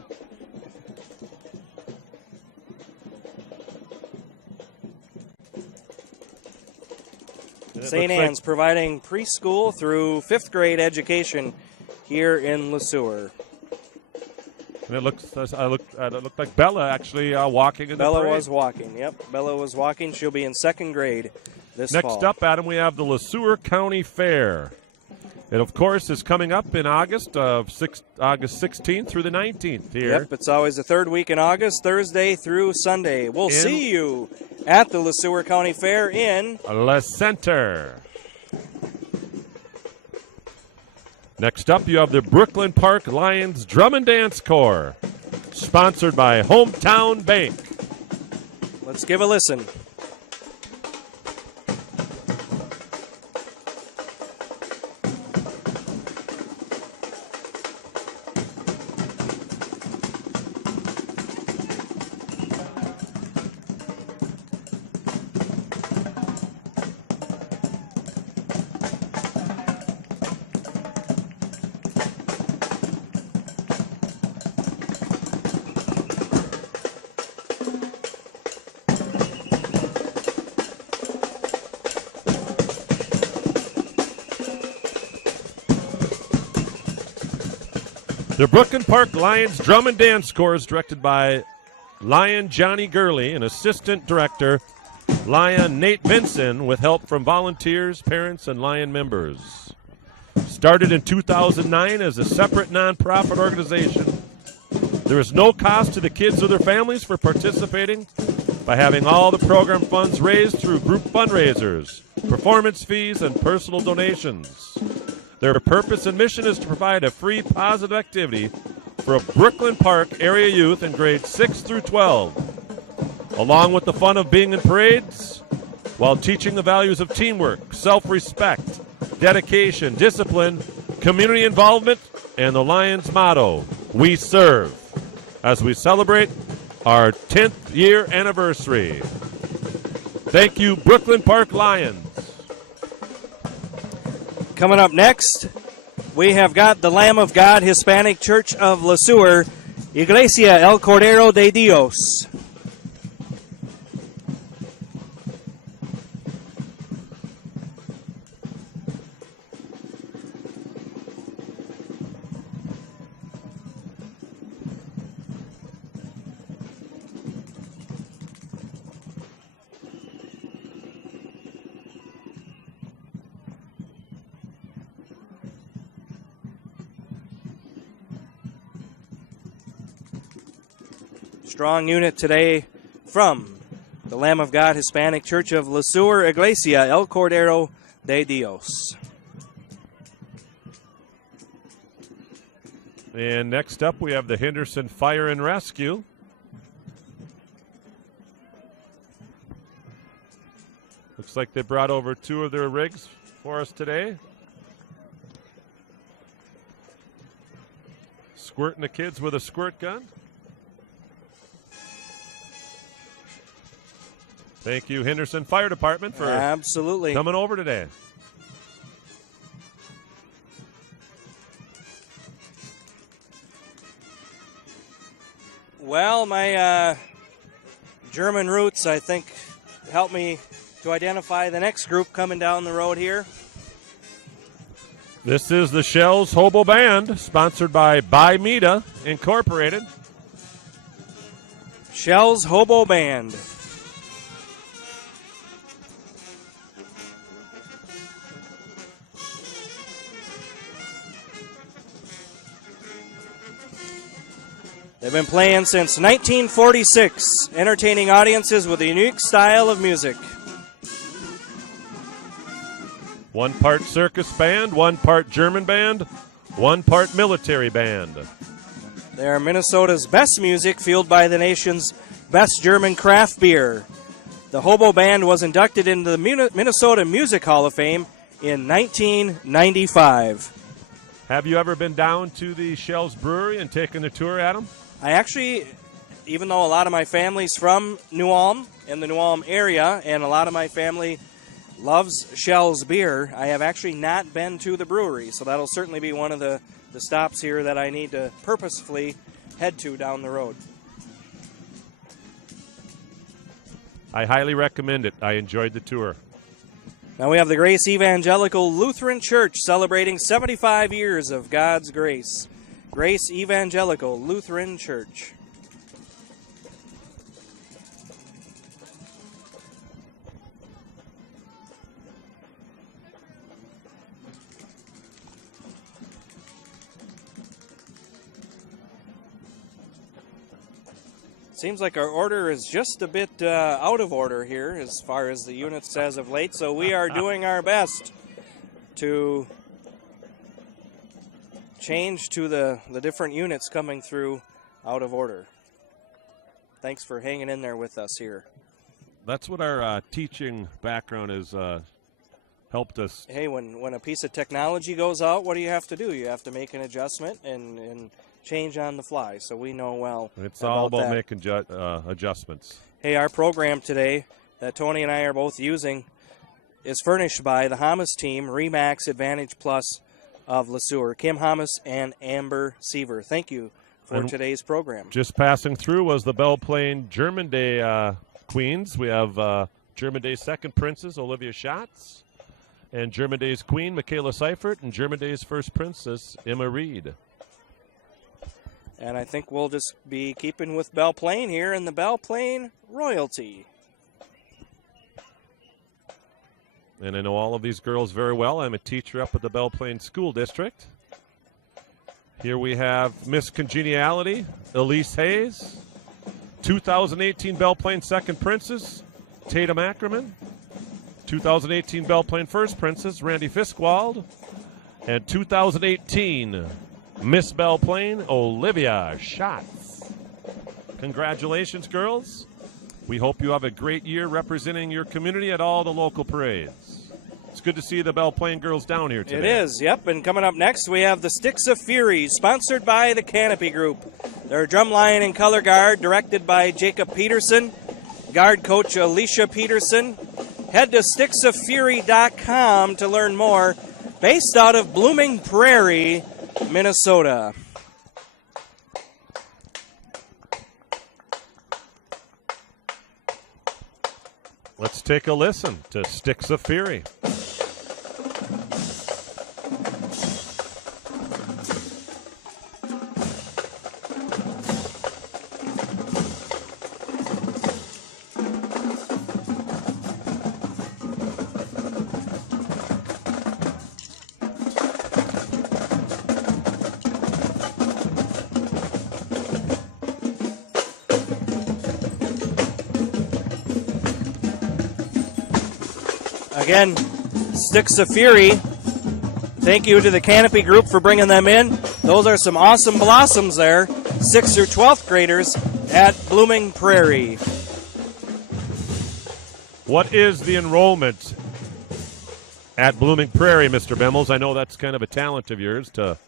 St. Anne's providing preschool through 5th grade education here in Le Sueur. And it looked like Bella actually walking in the Bella parade. was walking. Yep, Bella was walking. She'll be in 2nd grade this fall. Next up, Adam, we have the Le Sueur County Fair. It, of course, is coming up in August 16th through the 19th here. Yep, it's always the 3rd week in August, Thursday through Sunday. We'll see you at the Le Sueur County Fair in Le Center. Next up, you have the Brooklyn Park Lions Drum and Dance Corps, sponsored by Hometown Bank. Let's give a listen. The Brooklyn Park Lions Drum and Dance Corps is directed by Lion Johnny Gurley and Assistant Director Lion Nate Vinson with help from volunteers, parents, and Lion members. Started in 2009 as a separate nonprofit organization, there is no cost to the kids or their families for participating by having all the program funds raised through group fundraisers, performance fees, and personal donations. Their purpose and mission is to provide a free, positive activity for Brooklyn Park area youth in grades 6 through 12, along with the fun of being in parades, while teaching the values of teamwork, self-respect, dedication, discipline, community involvement, and the Lions motto, "We serve," as we celebrate our 10th year anniversary. Thank you, Brooklyn Park Lions. Coming up next, we have got the Lamb of God Hispanic Church of Le Sueur, Iglesia El Cordero de Dios. Strong unit today from the Lamb of God Hispanic Church of Le Sueur, Iglesia El Cordero de Dios. And next up, we have the Henderson Fire and Rescue. Looks like they brought over 2 of their rigs for us today. Squirting the kids with a squirt gun. Thank you, Henderson Fire Department, for absolutely coming over today. Well, my German roots, I think, helped me to identify the next group coming down the road here. This is the Shells Hobo Band, sponsored by Mita Incorporated. Shells Hobo Band. They've been playing since 1946, entertaining audiences with a unique style of music. 1 part circus band, 1 part German band, 1 part military band. They are Minnesota's best music, fueled by the nation's best German craft beer. The Hobo Band was inducted into the Minnesota Music Hall of Fame in 1995. Have you ever been down to the Shells Brewery and taken the tour, Adam? I actually, even though a lot of my family's from New Ulm, in the New Ulm area, and a lot of my family loves Shells beer, I have actually not been to the brewery. So that'll certainly be one of the stops here that I need to purposefully head to down the road. I highly recommend it. I enjoyed the tour. Now we have the Grace Evangelical Lutheran Church celebrating 75 years of God's grace. Grace Evangelical Lutheran Church. Seems like our order is just a bit out of order here as far as the units as of late, so we are doing our best to change to the different units coming through out of order. Thanks for hanging in there with us here. That's what our teaching background has helped us. Hey, when a piece of technology goes out, what do you have to do? You have to make an adjustment and change on the fly, so we know well. It's all about that. making adjustments. Hey, our program today that Tony and I are both using is furnished by the Hamas team, Remax Advantage Plus of Le Sueur, Kim Hamas and Amber Seaver. Thank you for today's program. Just passing through was the Belle Plaine German Day Queens. We have German Day's second princess, Olivia Schatz, and German Day's queen, Michaela Seifert, and German Day's first princess, Emma Reed. And I think we'll just be keeping with Belle Plaine here in the Belle Plaine royalty. And I know all of these girls very well. I'm a teacher up at the Belle Plaine School District. Here we have Miss Congeniality, Elise Hayes. 2018 Belle Plaine Second Princess, Tatum Ackerman. 2018 Belle Plaine First Princess, Randy Fiskwald. And 2018 Miss Belle Plaine, Olivia Schatz. Congratulations, girls. We hope you have a great year representing your community at all the local parades. It's good to see the Belle Plaine girls down here today. It is, yep. And coming up next, we have the Sticks of Fury, sponsored by the Canopy Group. Their drumline and color guard, directed by Jacob Peterson. Guard coach Alicia Peterson. Head to sticksoffury.com to learn more. Based out of Blooming Prairie, Minnesota. Let's take a listen to Sticks of Fury. Again, Sticks of Fury. Thank you to the Canopy Group for bringing them in. Those are some awesome blossoms there. 6th through 12th graders at Blooming Prairie. What is the enrollment at Blooming Prairie, Mr. Bemmels? I know that's kind of a talent of yours to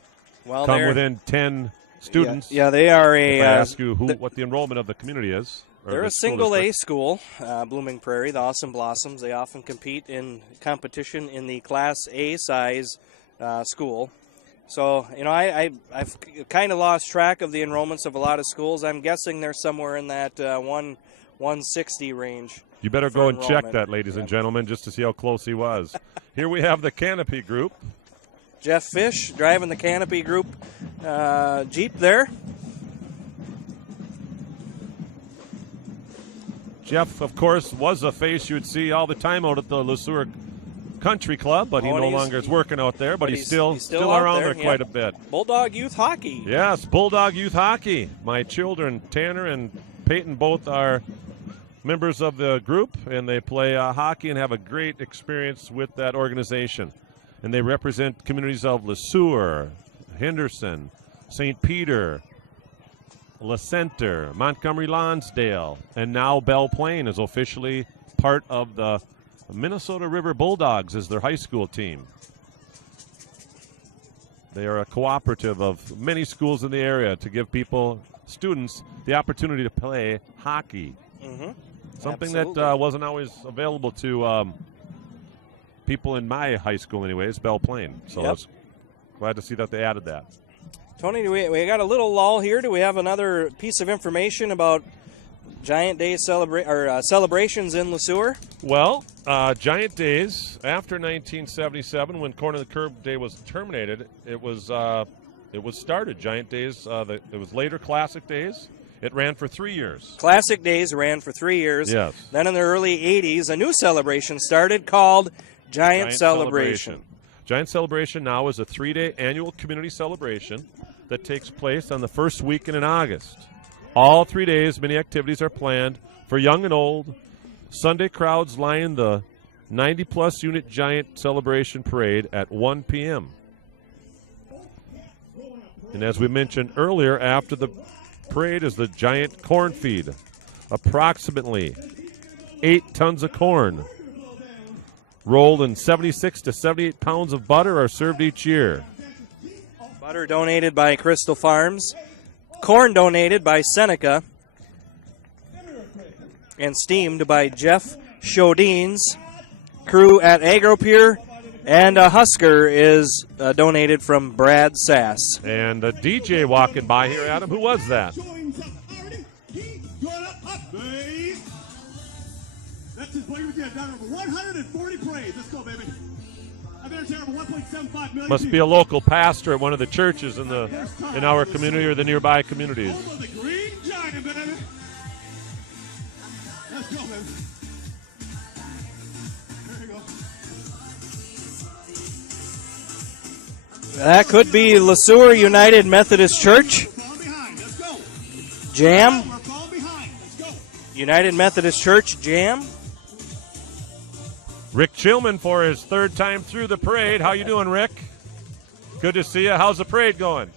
come within 10 students. Yeah, they are a. If I ask you what the enrollment of the community is. They're a single A school, Blooming Prairie, the Awesome Blossoms. They often compete in competition in the Class A size school. So, you know, I've kind of lost track of the enrollments of a lot of schools. I'm guessing they're somewhere in that 160 range. You better go and check that, ladies and gentlemen, just to see how close he was. Here we have the Canopy Group. Jeff Fish driving the Canopy Group Jeep there. Jeff, of course, was a face you'd see all the time out at the LeSueur Country Club, but he no longer is working out there, but he's still around there quite a bit. Bulldog Youth Hockey. Yes, Bulldog Youth Hockey. My children, Tanner and Peyton, both are members of the group, and they play hockey and have a great experience with that organization. And they represent communities of LeSueur, Henderson, St. Peter, La Center, Montgomery Lonsdale, and now Belle Plaine is officially part of the Minnesota River Bulldogs as their high school team. They are a cooperative of many schools in the area to give students, the opportunity to play hockey. Mm-hmm. Something Absolutely. that wasn't always available to people in my high school anyways, Belle Plaine. So I was glad to see that they added that. Tony, we got a little lull here. Do we have another piece of information about Giant Day celebrations in LeSueur? Well, Giant Days, after 1977, when Corner of the Curb Day was terminated, it was started. Giant Days, it was later Classic Days. It ran for 3 years. Classic Days ran for 3 years. Yes. Then in the early 80s, a new celebration started called Giant Celebration. Giant Celebration now is a 3-day annual community celebration that takes place on the first weekend in August. All 3 days, many activities are planned for young and old. Sunday crowds line the 90-plus unit Giant Celebration Parade at 1 p.m. And as we mentioned earlier, after the parade is the Giant Corn Feed. Approximately 8 tons of corn rolled in 76 to 78 pounds of butter are served each year. Butter donated by Crystal Farms. Corn donated by Seneca. And steamed by Jeff Chaudine's crew at AgroPure. And a Husker is donated from Brad Sass. And a DJ walking by here, Adam. Who was that? That's his buddy with you. Down over 140 parades. Let's go, baby. Must be a local pastor at one of the churches in our community or the nearby communities. The Green Giant, baby. Let's go, baby. There you go. That could be LeSueur United Methodist Church. We're falling behind. Let's go. Jam. We're falling behind. Let's go. United Methodist Church Jam. Rick Chilman for his third time through the parade. How you doing, Rick? Good to see you. How's the parade going?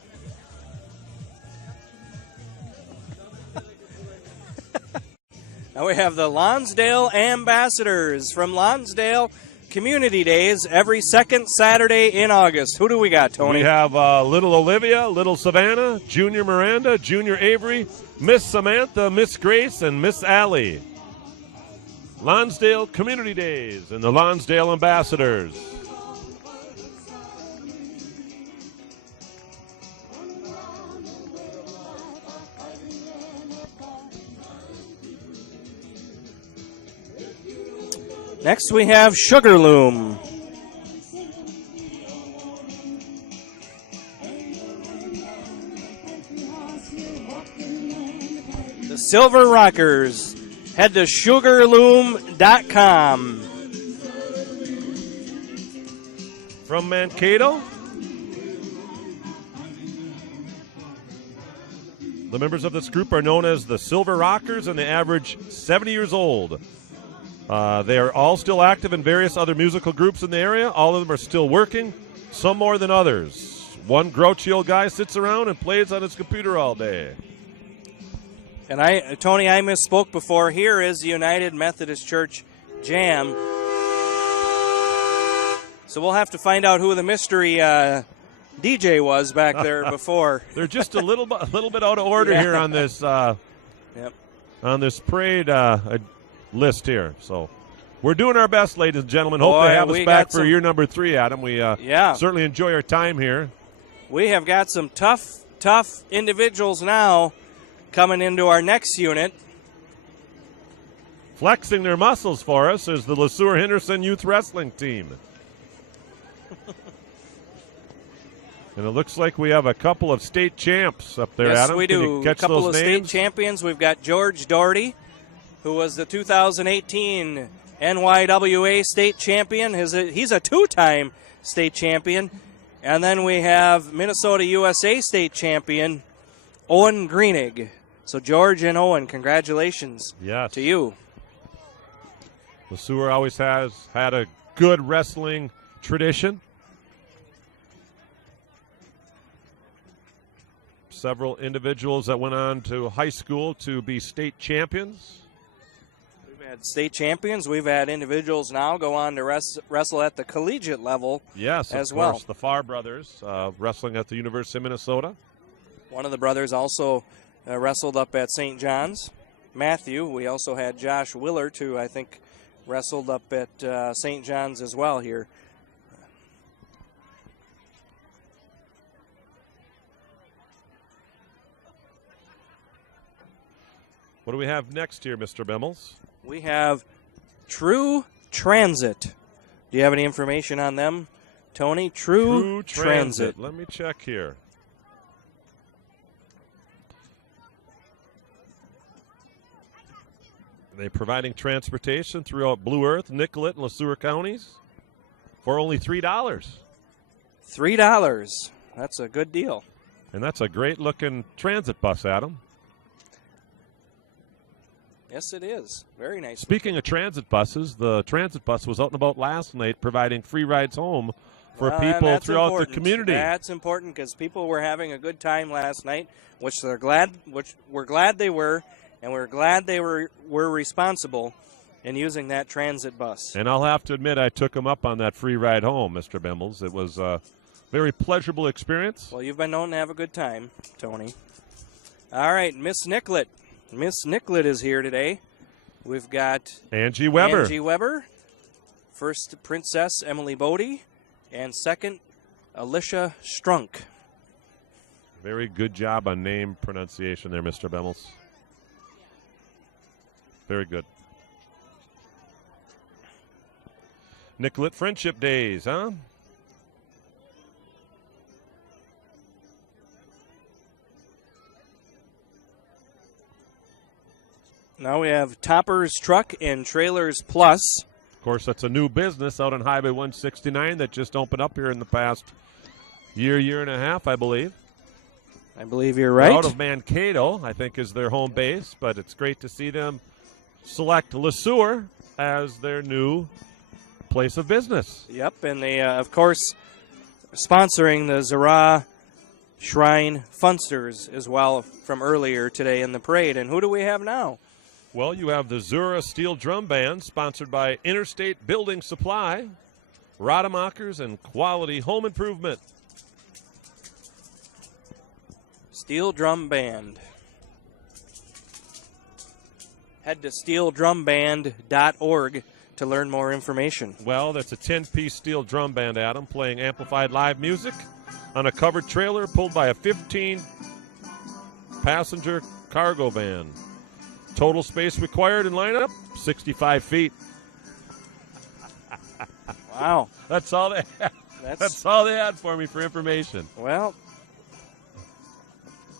Now we have the Lonsdale Ambassadors from Lonsdale Community Days every second Saturday in August. Who do we got, Tony? We have little Olivia, little Savannah, Junior Miranda, Junior Avery, Miss Samantha, Miss Grace, and Miss Allie. Lonsdale Community Days and the Lonsdale Ambassadors. Next we have Sugarloom. The Silver Rockers. Head to sugarloom.com. From Mankato, the members of this group are known as the Silver Rockers, and they average 70 years old. They are all still active in various other musical groups in the area. All of them are still working, some more than others. One grouchy old guy sits around and plays on his computer all day. And Tony, I misspoke before. Here is the United Methodist Church Jam. So we'll have to find out who the mystery DJ was back there before. They're just a little bit out of order here on this on this parade list here. So we're doing our best, ladies and gentlemen. Hope Boy, to have us we back got for some- year number 3, Adam. We certainly enjoy our time here. We have got some tough individuals now coming into our next unit. Flexing their muscles for us is the LeSueur Henderson Youth Wrestling Team. And it looks like we have a couple of state champs up there, Yes, Adam. we Can do. you A catch couple those of names? state champions. We've got George Doherty, who was the 2018 NYWA state champion. He's a two-time state champion. And then we have Minnesota USA state champion, Owen Greenig. So George and Owen, congratulations Yes. to you. LeSueur always has had a good wrestling tradition. Several individuals that went on to high school to be state champions. We've had state champions. We've had individuals now go on to wrestle at the collegiate level. Yes, as of well. course. The Farr brothers wrestling at the University of Minnesota. One of the brothers also wrestled up at St. John's. Matthew. We also had Josh Willert, who I think wrestled up at St. John's as well here. What do we have next here, Mr. Bemmels? We have True Transit. Do you have any information on them, Tony? True Transit. Let me check here. They're providing transportation throughout Blue Earth, Nicollet, and LeSueur counties for only $3. $3. That's a good deal. And that's a great-looking transit bus, Adam. Yes, it is. Very nice. Speaking of transit buses, the transit bus was out and about last night providing free rides home for Well, and people that's throughout important. the community. That's important because people were having a good time last night, which we're glad they were, and we're glad they were responsible in using that transit bus. And I'll have to admit, I took them up on that free ride home, Mr. Bemmels. It was a very pleasurable experience. Well, you've been known to have a good time, Tony. All right, Miss Nicollet. Miss Nicollet is here today. We've got Angie Weber. Angie Weber, first Princess Emily Bodie, and second Alicia Strunk. Very good job on name pronunciation there, Mr. Bemmels. Very good. Nicollet Friendship Days, huh? Now we have Toppers Truck and Trailers Plus. Of course, that's a new business out on Highway 169 that just opened up here in the past year and a half, I believe. I believe you're They're right. out of Mankato, I think, is their home base, but it's great to see them select LeSueur as their new place of business. Yep, and they, of course, sponsoring the Zara Shrine Funsters as well from earlier today in the parade. And who do we have now? Well, you have the Zura Steel Drum Band, sponsored by Interstate Building Supply, Rademachers, and Quality Home Improvement. Steel Drum Band. Head to steeldrumband.org to learn more information. Well, that's a 10-piece steel drum band, Adam, playing amplified live music on a covered trailer pulled by a 15-passenger cargo van. Total space required in lineup, 65 feet. Wow. That's all they had. That's all they had for me for information. Well,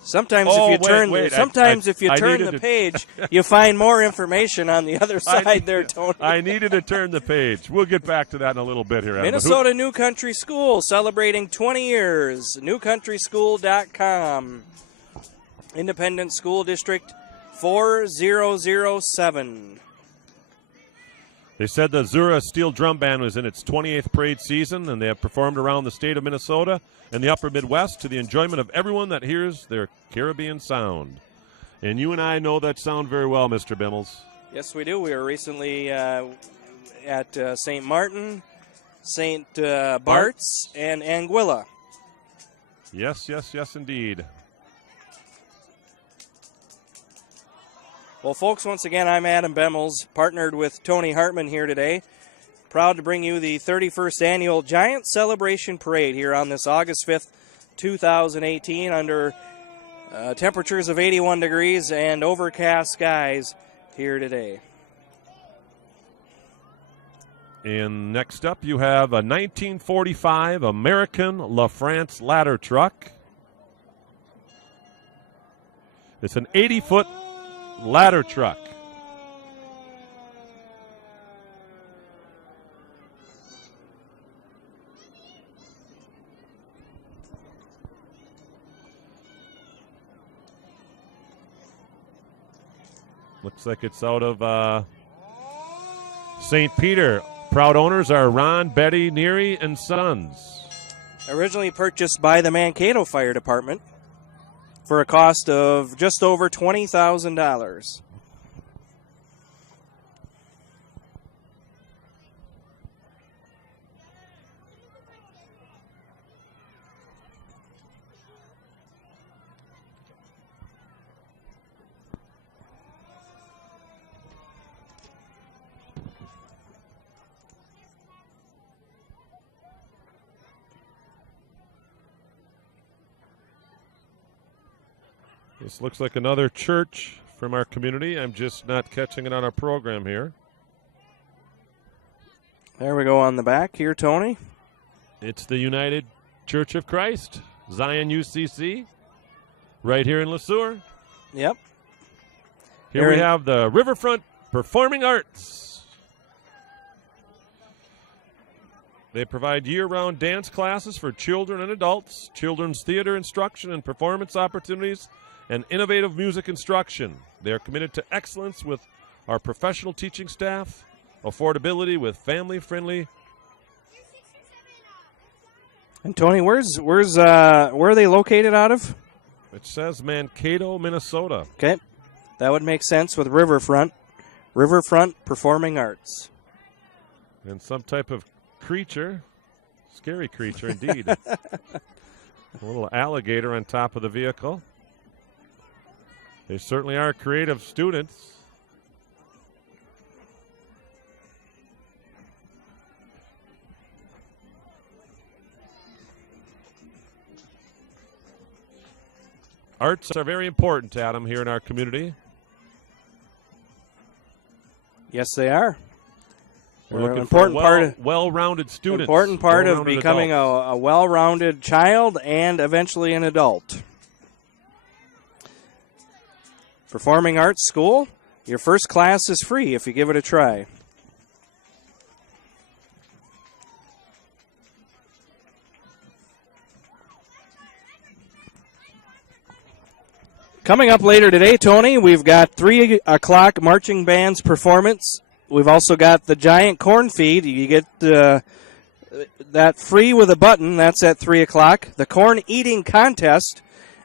sometimes Oh, if you turn wait, if you I turn needed the to- page, you find more information on the other side there, Tony. I needed to turn the page. We'll get back to that in a little bit here, Adam. But who- Minnesota New Country School celebrating 20 years. NewCountrySchool.com. Independent School District 4007. They said the Zura Steel Drum Band was in its 28th parade season, and they have performed around the state of Minnesota and the upper Midwest to the enjoyment of everyone that hears their Caribbean sound. And you and I know that sound very well, Mr. Bimmels. Yes, we do. We were recently at St. Martin, St. Bart's, and Anguilla. Yes, indeed. Well, folks, once again, I'm Adam Bemmels, partnered with Tony Hartman here today. Proud to bring you the 31st Annual Giant Celebration Parade here on this August 5th, 2018, under temperatures of 81 degrees and overcast skies here today. And next up, you have a 1945 American LaFrance ladder truck. It's an 80-foot ladder truck. Looks like it's out of St. Peter. Proud owners are Ron, Betty, Neary, and Sons. Originally purchased by the Mankato Fire Department for a cost of just over $20,000. This looks like another church from our community. I'm just not catching it on our program here. There we go on the back here, Tony. It's the United Church of Christ, Zion UCC, right here in LeSueur. Yep. Here we have the Riverfront Performing Arts. They provide year-round dance classes for children and adults, children's theater instruction and performance opportunities, and innovative music instruction. They are committed to excellence with our professional teaching staff, affordability with family-friendly. And Tony, where are they located out of? It says Mankato, Minnesota. Okay, that would make sense with Riverfront Performing Arts. And some type of creature, scary creature indeed. A little alligator on top of the vehicle. They certainly are creative students. Arts are very important, Adam, here in our community. Yes, they are. We're They're an looking important for part of well-rounded students. important part of well-rounded becoming adults. a well-rounded child and eventually an adult. Performing Arts School, Your first class is free if you give it a try. Coming up later today, Tony, we've got 3 o'clock marching band's performance. We've also got the giant corn feed. You get that free with a button. That's at 3 o'clock. The corn eating contest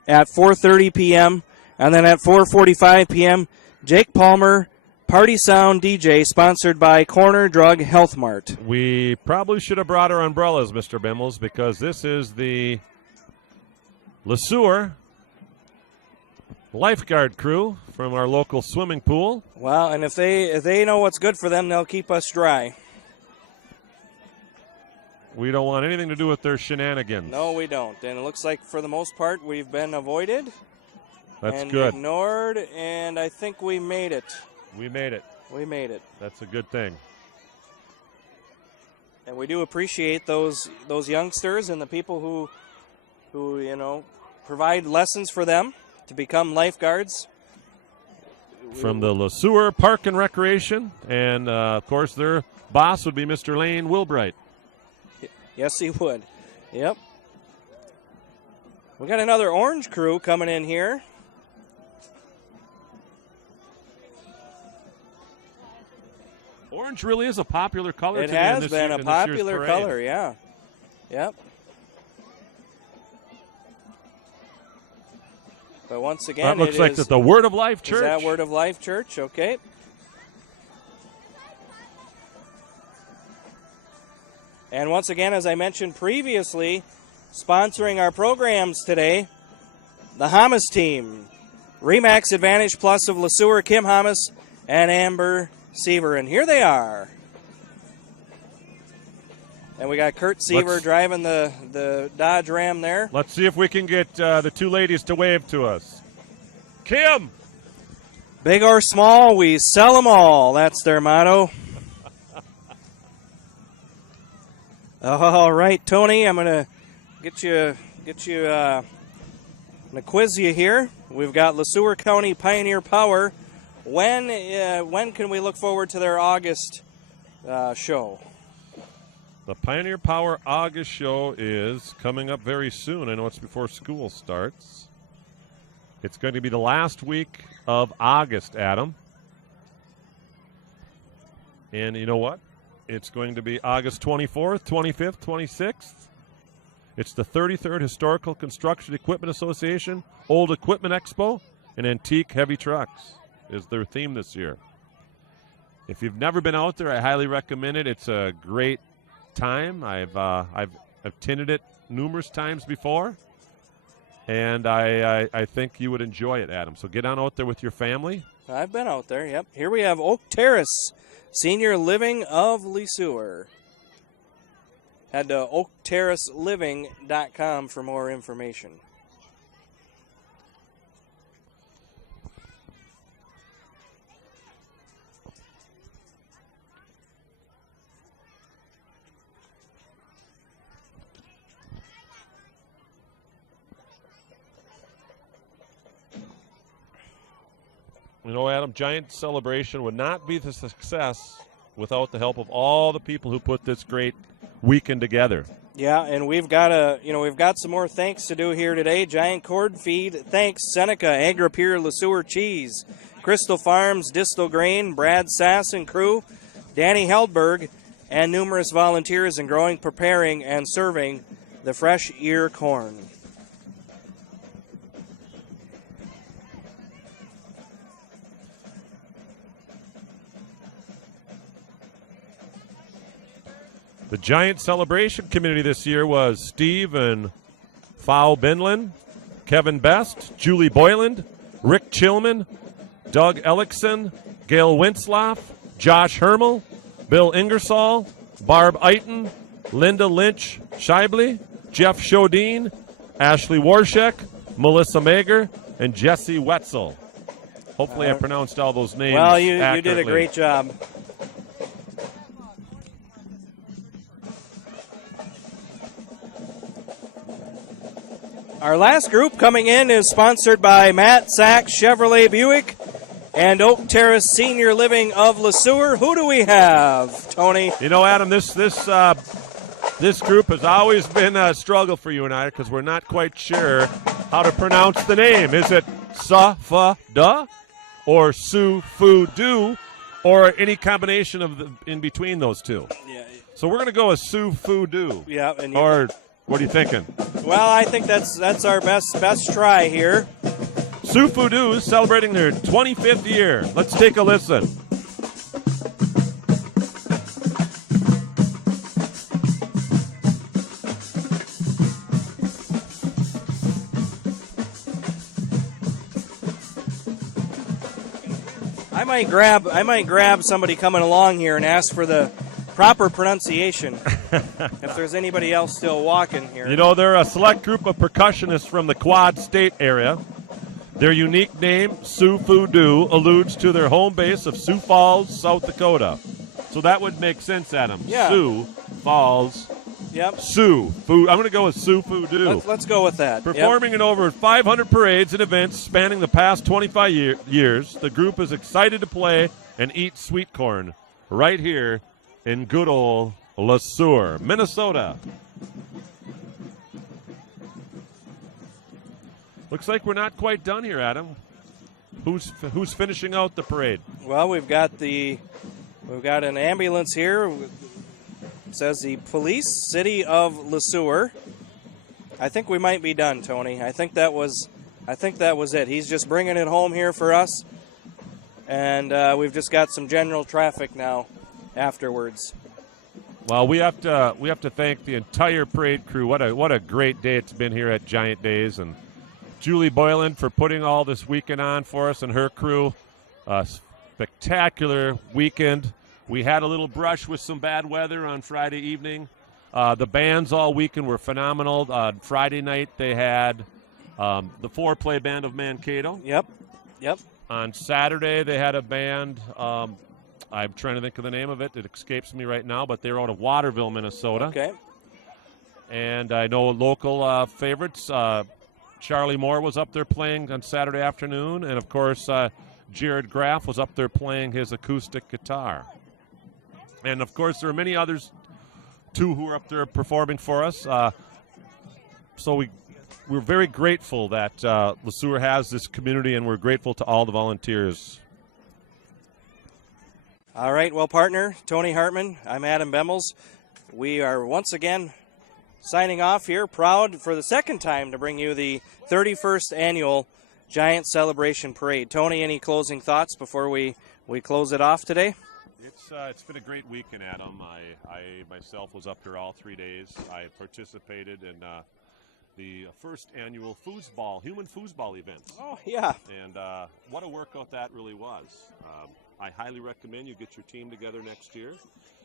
at 4:30 p.m. And then at 4:45 p.m., Jake Palmer, Party Sound DJ, sponsored by Corner Drug Health Mart. We probably should have brought our umbrellas, Mr. Bimmels, because this is the LeSueur lifeguard crew from our local swimming pool. Well, and if they know what's good for them, they'll keep us dry. We don't want anything to do with their shenanigans. No, we don't. And it looks like for the most part we've been avoided. That's and good. Ignored, and I think we made it. We made it. We made it. That's a good thing. And we do appreciate those youngsters and the people who provide lessons for them to become lifeguards. From the LeSueur Park and Recreation, and of course their boss would be Mr. Lane Wilbright. Yes, he would. Yep. We got another orange crew coming in here. Orange really is a popular color. It has been a popular color, yeah. Yep. But once again, that looks like the Word of Life Church. Is that Word of Life Church? Okay. And once again, as I mentioned previously, sponsoring our programs today, the Hamas team, Remax Advantage Plus of LeSueur, Kim Hamas, and Amber Seaver. And here they are. And we got Kurt Seaver driving the Dodge Ram there. Let's see if we can get the two ladies to wave to us. Kim! Big or small, we sell them all. That's their motto. All right, Tony, I'm going to get you I'm going to quiz you here. We've got LeSueur County Pioneer Power. When can we look forward to their August show? The Pioneer Power August show is coming up very soon. I know it's before school starts. It's going to be the last week of August, Adam. And you know what? It's going to be August 24th, 25th, 26th. It's the 33rd Historical Construction Equipment Association Old Equipment Expo and Antique Heavy Trucks is their theme this year. If you've never been out there, I highly recommend it. It's a great time. I've attended it numerous times before, and I think you would enjoy it, Adam. So get on out there with your family. I've been out there, yep. Here we have Oak Terrace, Senior Living of LeSueur. Head to oakterraceliving.com for more information. You know, Adam, Giant Celebration would not be the success without the help of all the people who put this great weekend together. Yeah, and we've got some more thanks to do here today. Giant Corn Feed, thanks Seneca, Agri-Pure, LeSueur Cheese, Crystal Farms, Distal Grain, Brad Sass and crew, Danny Heldberg, and numerous volunteers in growing, preparing, and serving the fresh ear corn. The Giant Celebration community this year was Steve and Fau Bindlin, Kevin Best, Julie Boyland, Rick Chilman, Doug Ellickson, Gail Winsloff, Josh Hermel, Bill Ingersoll, Barb Eiton, Linda Lynch Scheibele, Jeff Shodine, Ashley Warshek, Melissa Mager, and Jesse Wetzel. Hopefully I pronounced all those names Well, you accurately. did a great job. Our last group coming in is sponsored by Matt Sachs Chevrolet Buick and Oak Terrace Senior Living of LeSueur. Who do we have, Tony? You know, Adam, this group has always been a struggle for you and I because we're not quite sure how to pronounce the name. Is it Sa-Fa-Da or Su-Fu-Du or any combination of in between those two? Yeah. So we're going to go with Su-Fu-Du. Yeah. And Or what are you thinking? well, I think that's our best try here. Su-Fu-Du is celebrating their 25th year. Let's take a listen. I might grab somebody coming along here and ask for the proper pronunciation. If there's anybody else still walking here. You know, they're a select group of percussionists from the Quad State area. Their unique name, Su-Fu-Du, alludes to their home base of Sioux Falls, South Dakota. So that would make sense, Adam. Yeah. Sioux Falls, Yep. Sioux-Fu. I'm going to go with Su-Fu-Du. Let's go with that. Yep. Performing in over 500 parades and events spanning the past 25 years, the group is excited to play and eat sweet corn right here in good old LeSueur, Minnesota. Looks like we're not quite done here, Adam. Who's finishing out the parade? Well, we've got an ambulance here. It says the Police City of LeSueur. I think we might be done, Tony. I think that was it. He's just bringing it home here for us, and we've just got some general traffic now afterwards. Well, we have to thank the entire parade crew. What a great day it's been here at Giant Days, and Julie Boylan for putting all this weekend on for us and her crew. A spectacular weekend. We had a little brush with some bad weather on Friday evening. The bands all weekend were phenomenal. Friday night they had the four-play band of Mankato. Yep. On Saturday they had a band. I'm trying to think of the name of it. It escapes me right now, but they were out of Waterville, Minnesota. Okay. And I know local favorites. Charlie Moore was up there playing on Saturday afternoon, and of course Jared Graff was up there playing his acoustic guitar. And of course there are many others too who are up there performing for us. So we're very grateful that LeSueur has this community, and we're grateful to all the volunteers. All right, well, partner, Tony Hartman, I'm Adam Bemmels. We are once again signing off here, proud for the second time to bring you the 31st annual Giant Celebration Parade. Tony, any closing thoughts before we close it off today? It's been a great weekend, Adam. I myself was up there all 3 days. I participated in the first annual human foosball event. Oh, yeah. And what a workout that really was. I highly recommend you get your team together next year.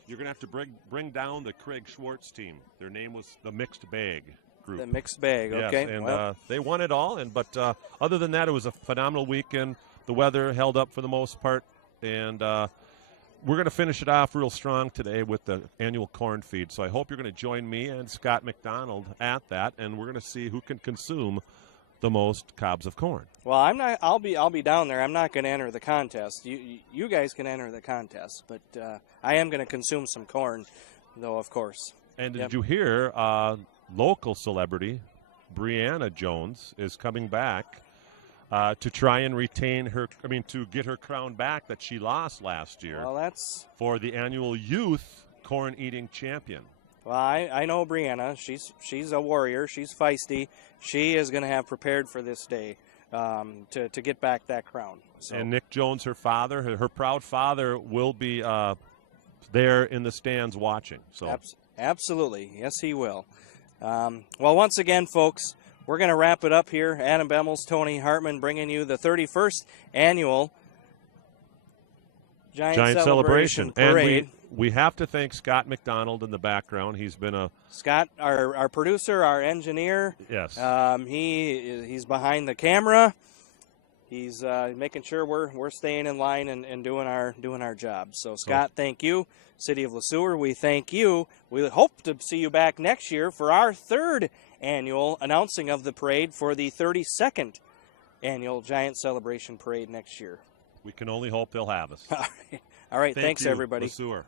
You're going to have to bring down the Craig Schwartz team. Their name was the Mixed Bag Group. The Mixed Bag, yes, okay. And they won it all. But other than that, it was a phenomenal weekend. The weather held up for the most part. And we're going to finish it off real strong today with the annual corn feed. So I hope you're going to join me and Scott McDonald at that, and we're going to see who can consume the most cobs of corn. Well, I'm not. I'll be down there. I'm not going to enter the contest. You guys can enter the contest, but I am going to consume some corn, though, of course. And did you hear? Local celebrity Brianna Jones is coming back to try and retain her. To get her crown back that she lost last year. Well, that's for the annual youth corn eating champion. Well, I know Brianna. She's a warrior. She's feisty. She is going to have prepared for this day to get back that crown. So. And Nick Jones, her father, her proud father, will be there in the stands watching. So absolutely, yes, he will. Well, once again, folks, we're going to wrap it up here. Adam Bemmels, Tony Hartman, bringing you the 31st annual Giant Celebration Parade. And we have to thank Scott McDonald in the background. He's been Scott, our producer, our engineer. Yes. He's behind the camera. He's making sure we're staying in line and doing our job. So Scott, thank you. City of LeSueur, we thank you. We hope to see you back next year for our third annual announcing of the parade for the 32nd annual Giant Celebration Parade next year. We can only hope they'll have us. All right. Thank Thanks, you, everybody. LeSueur.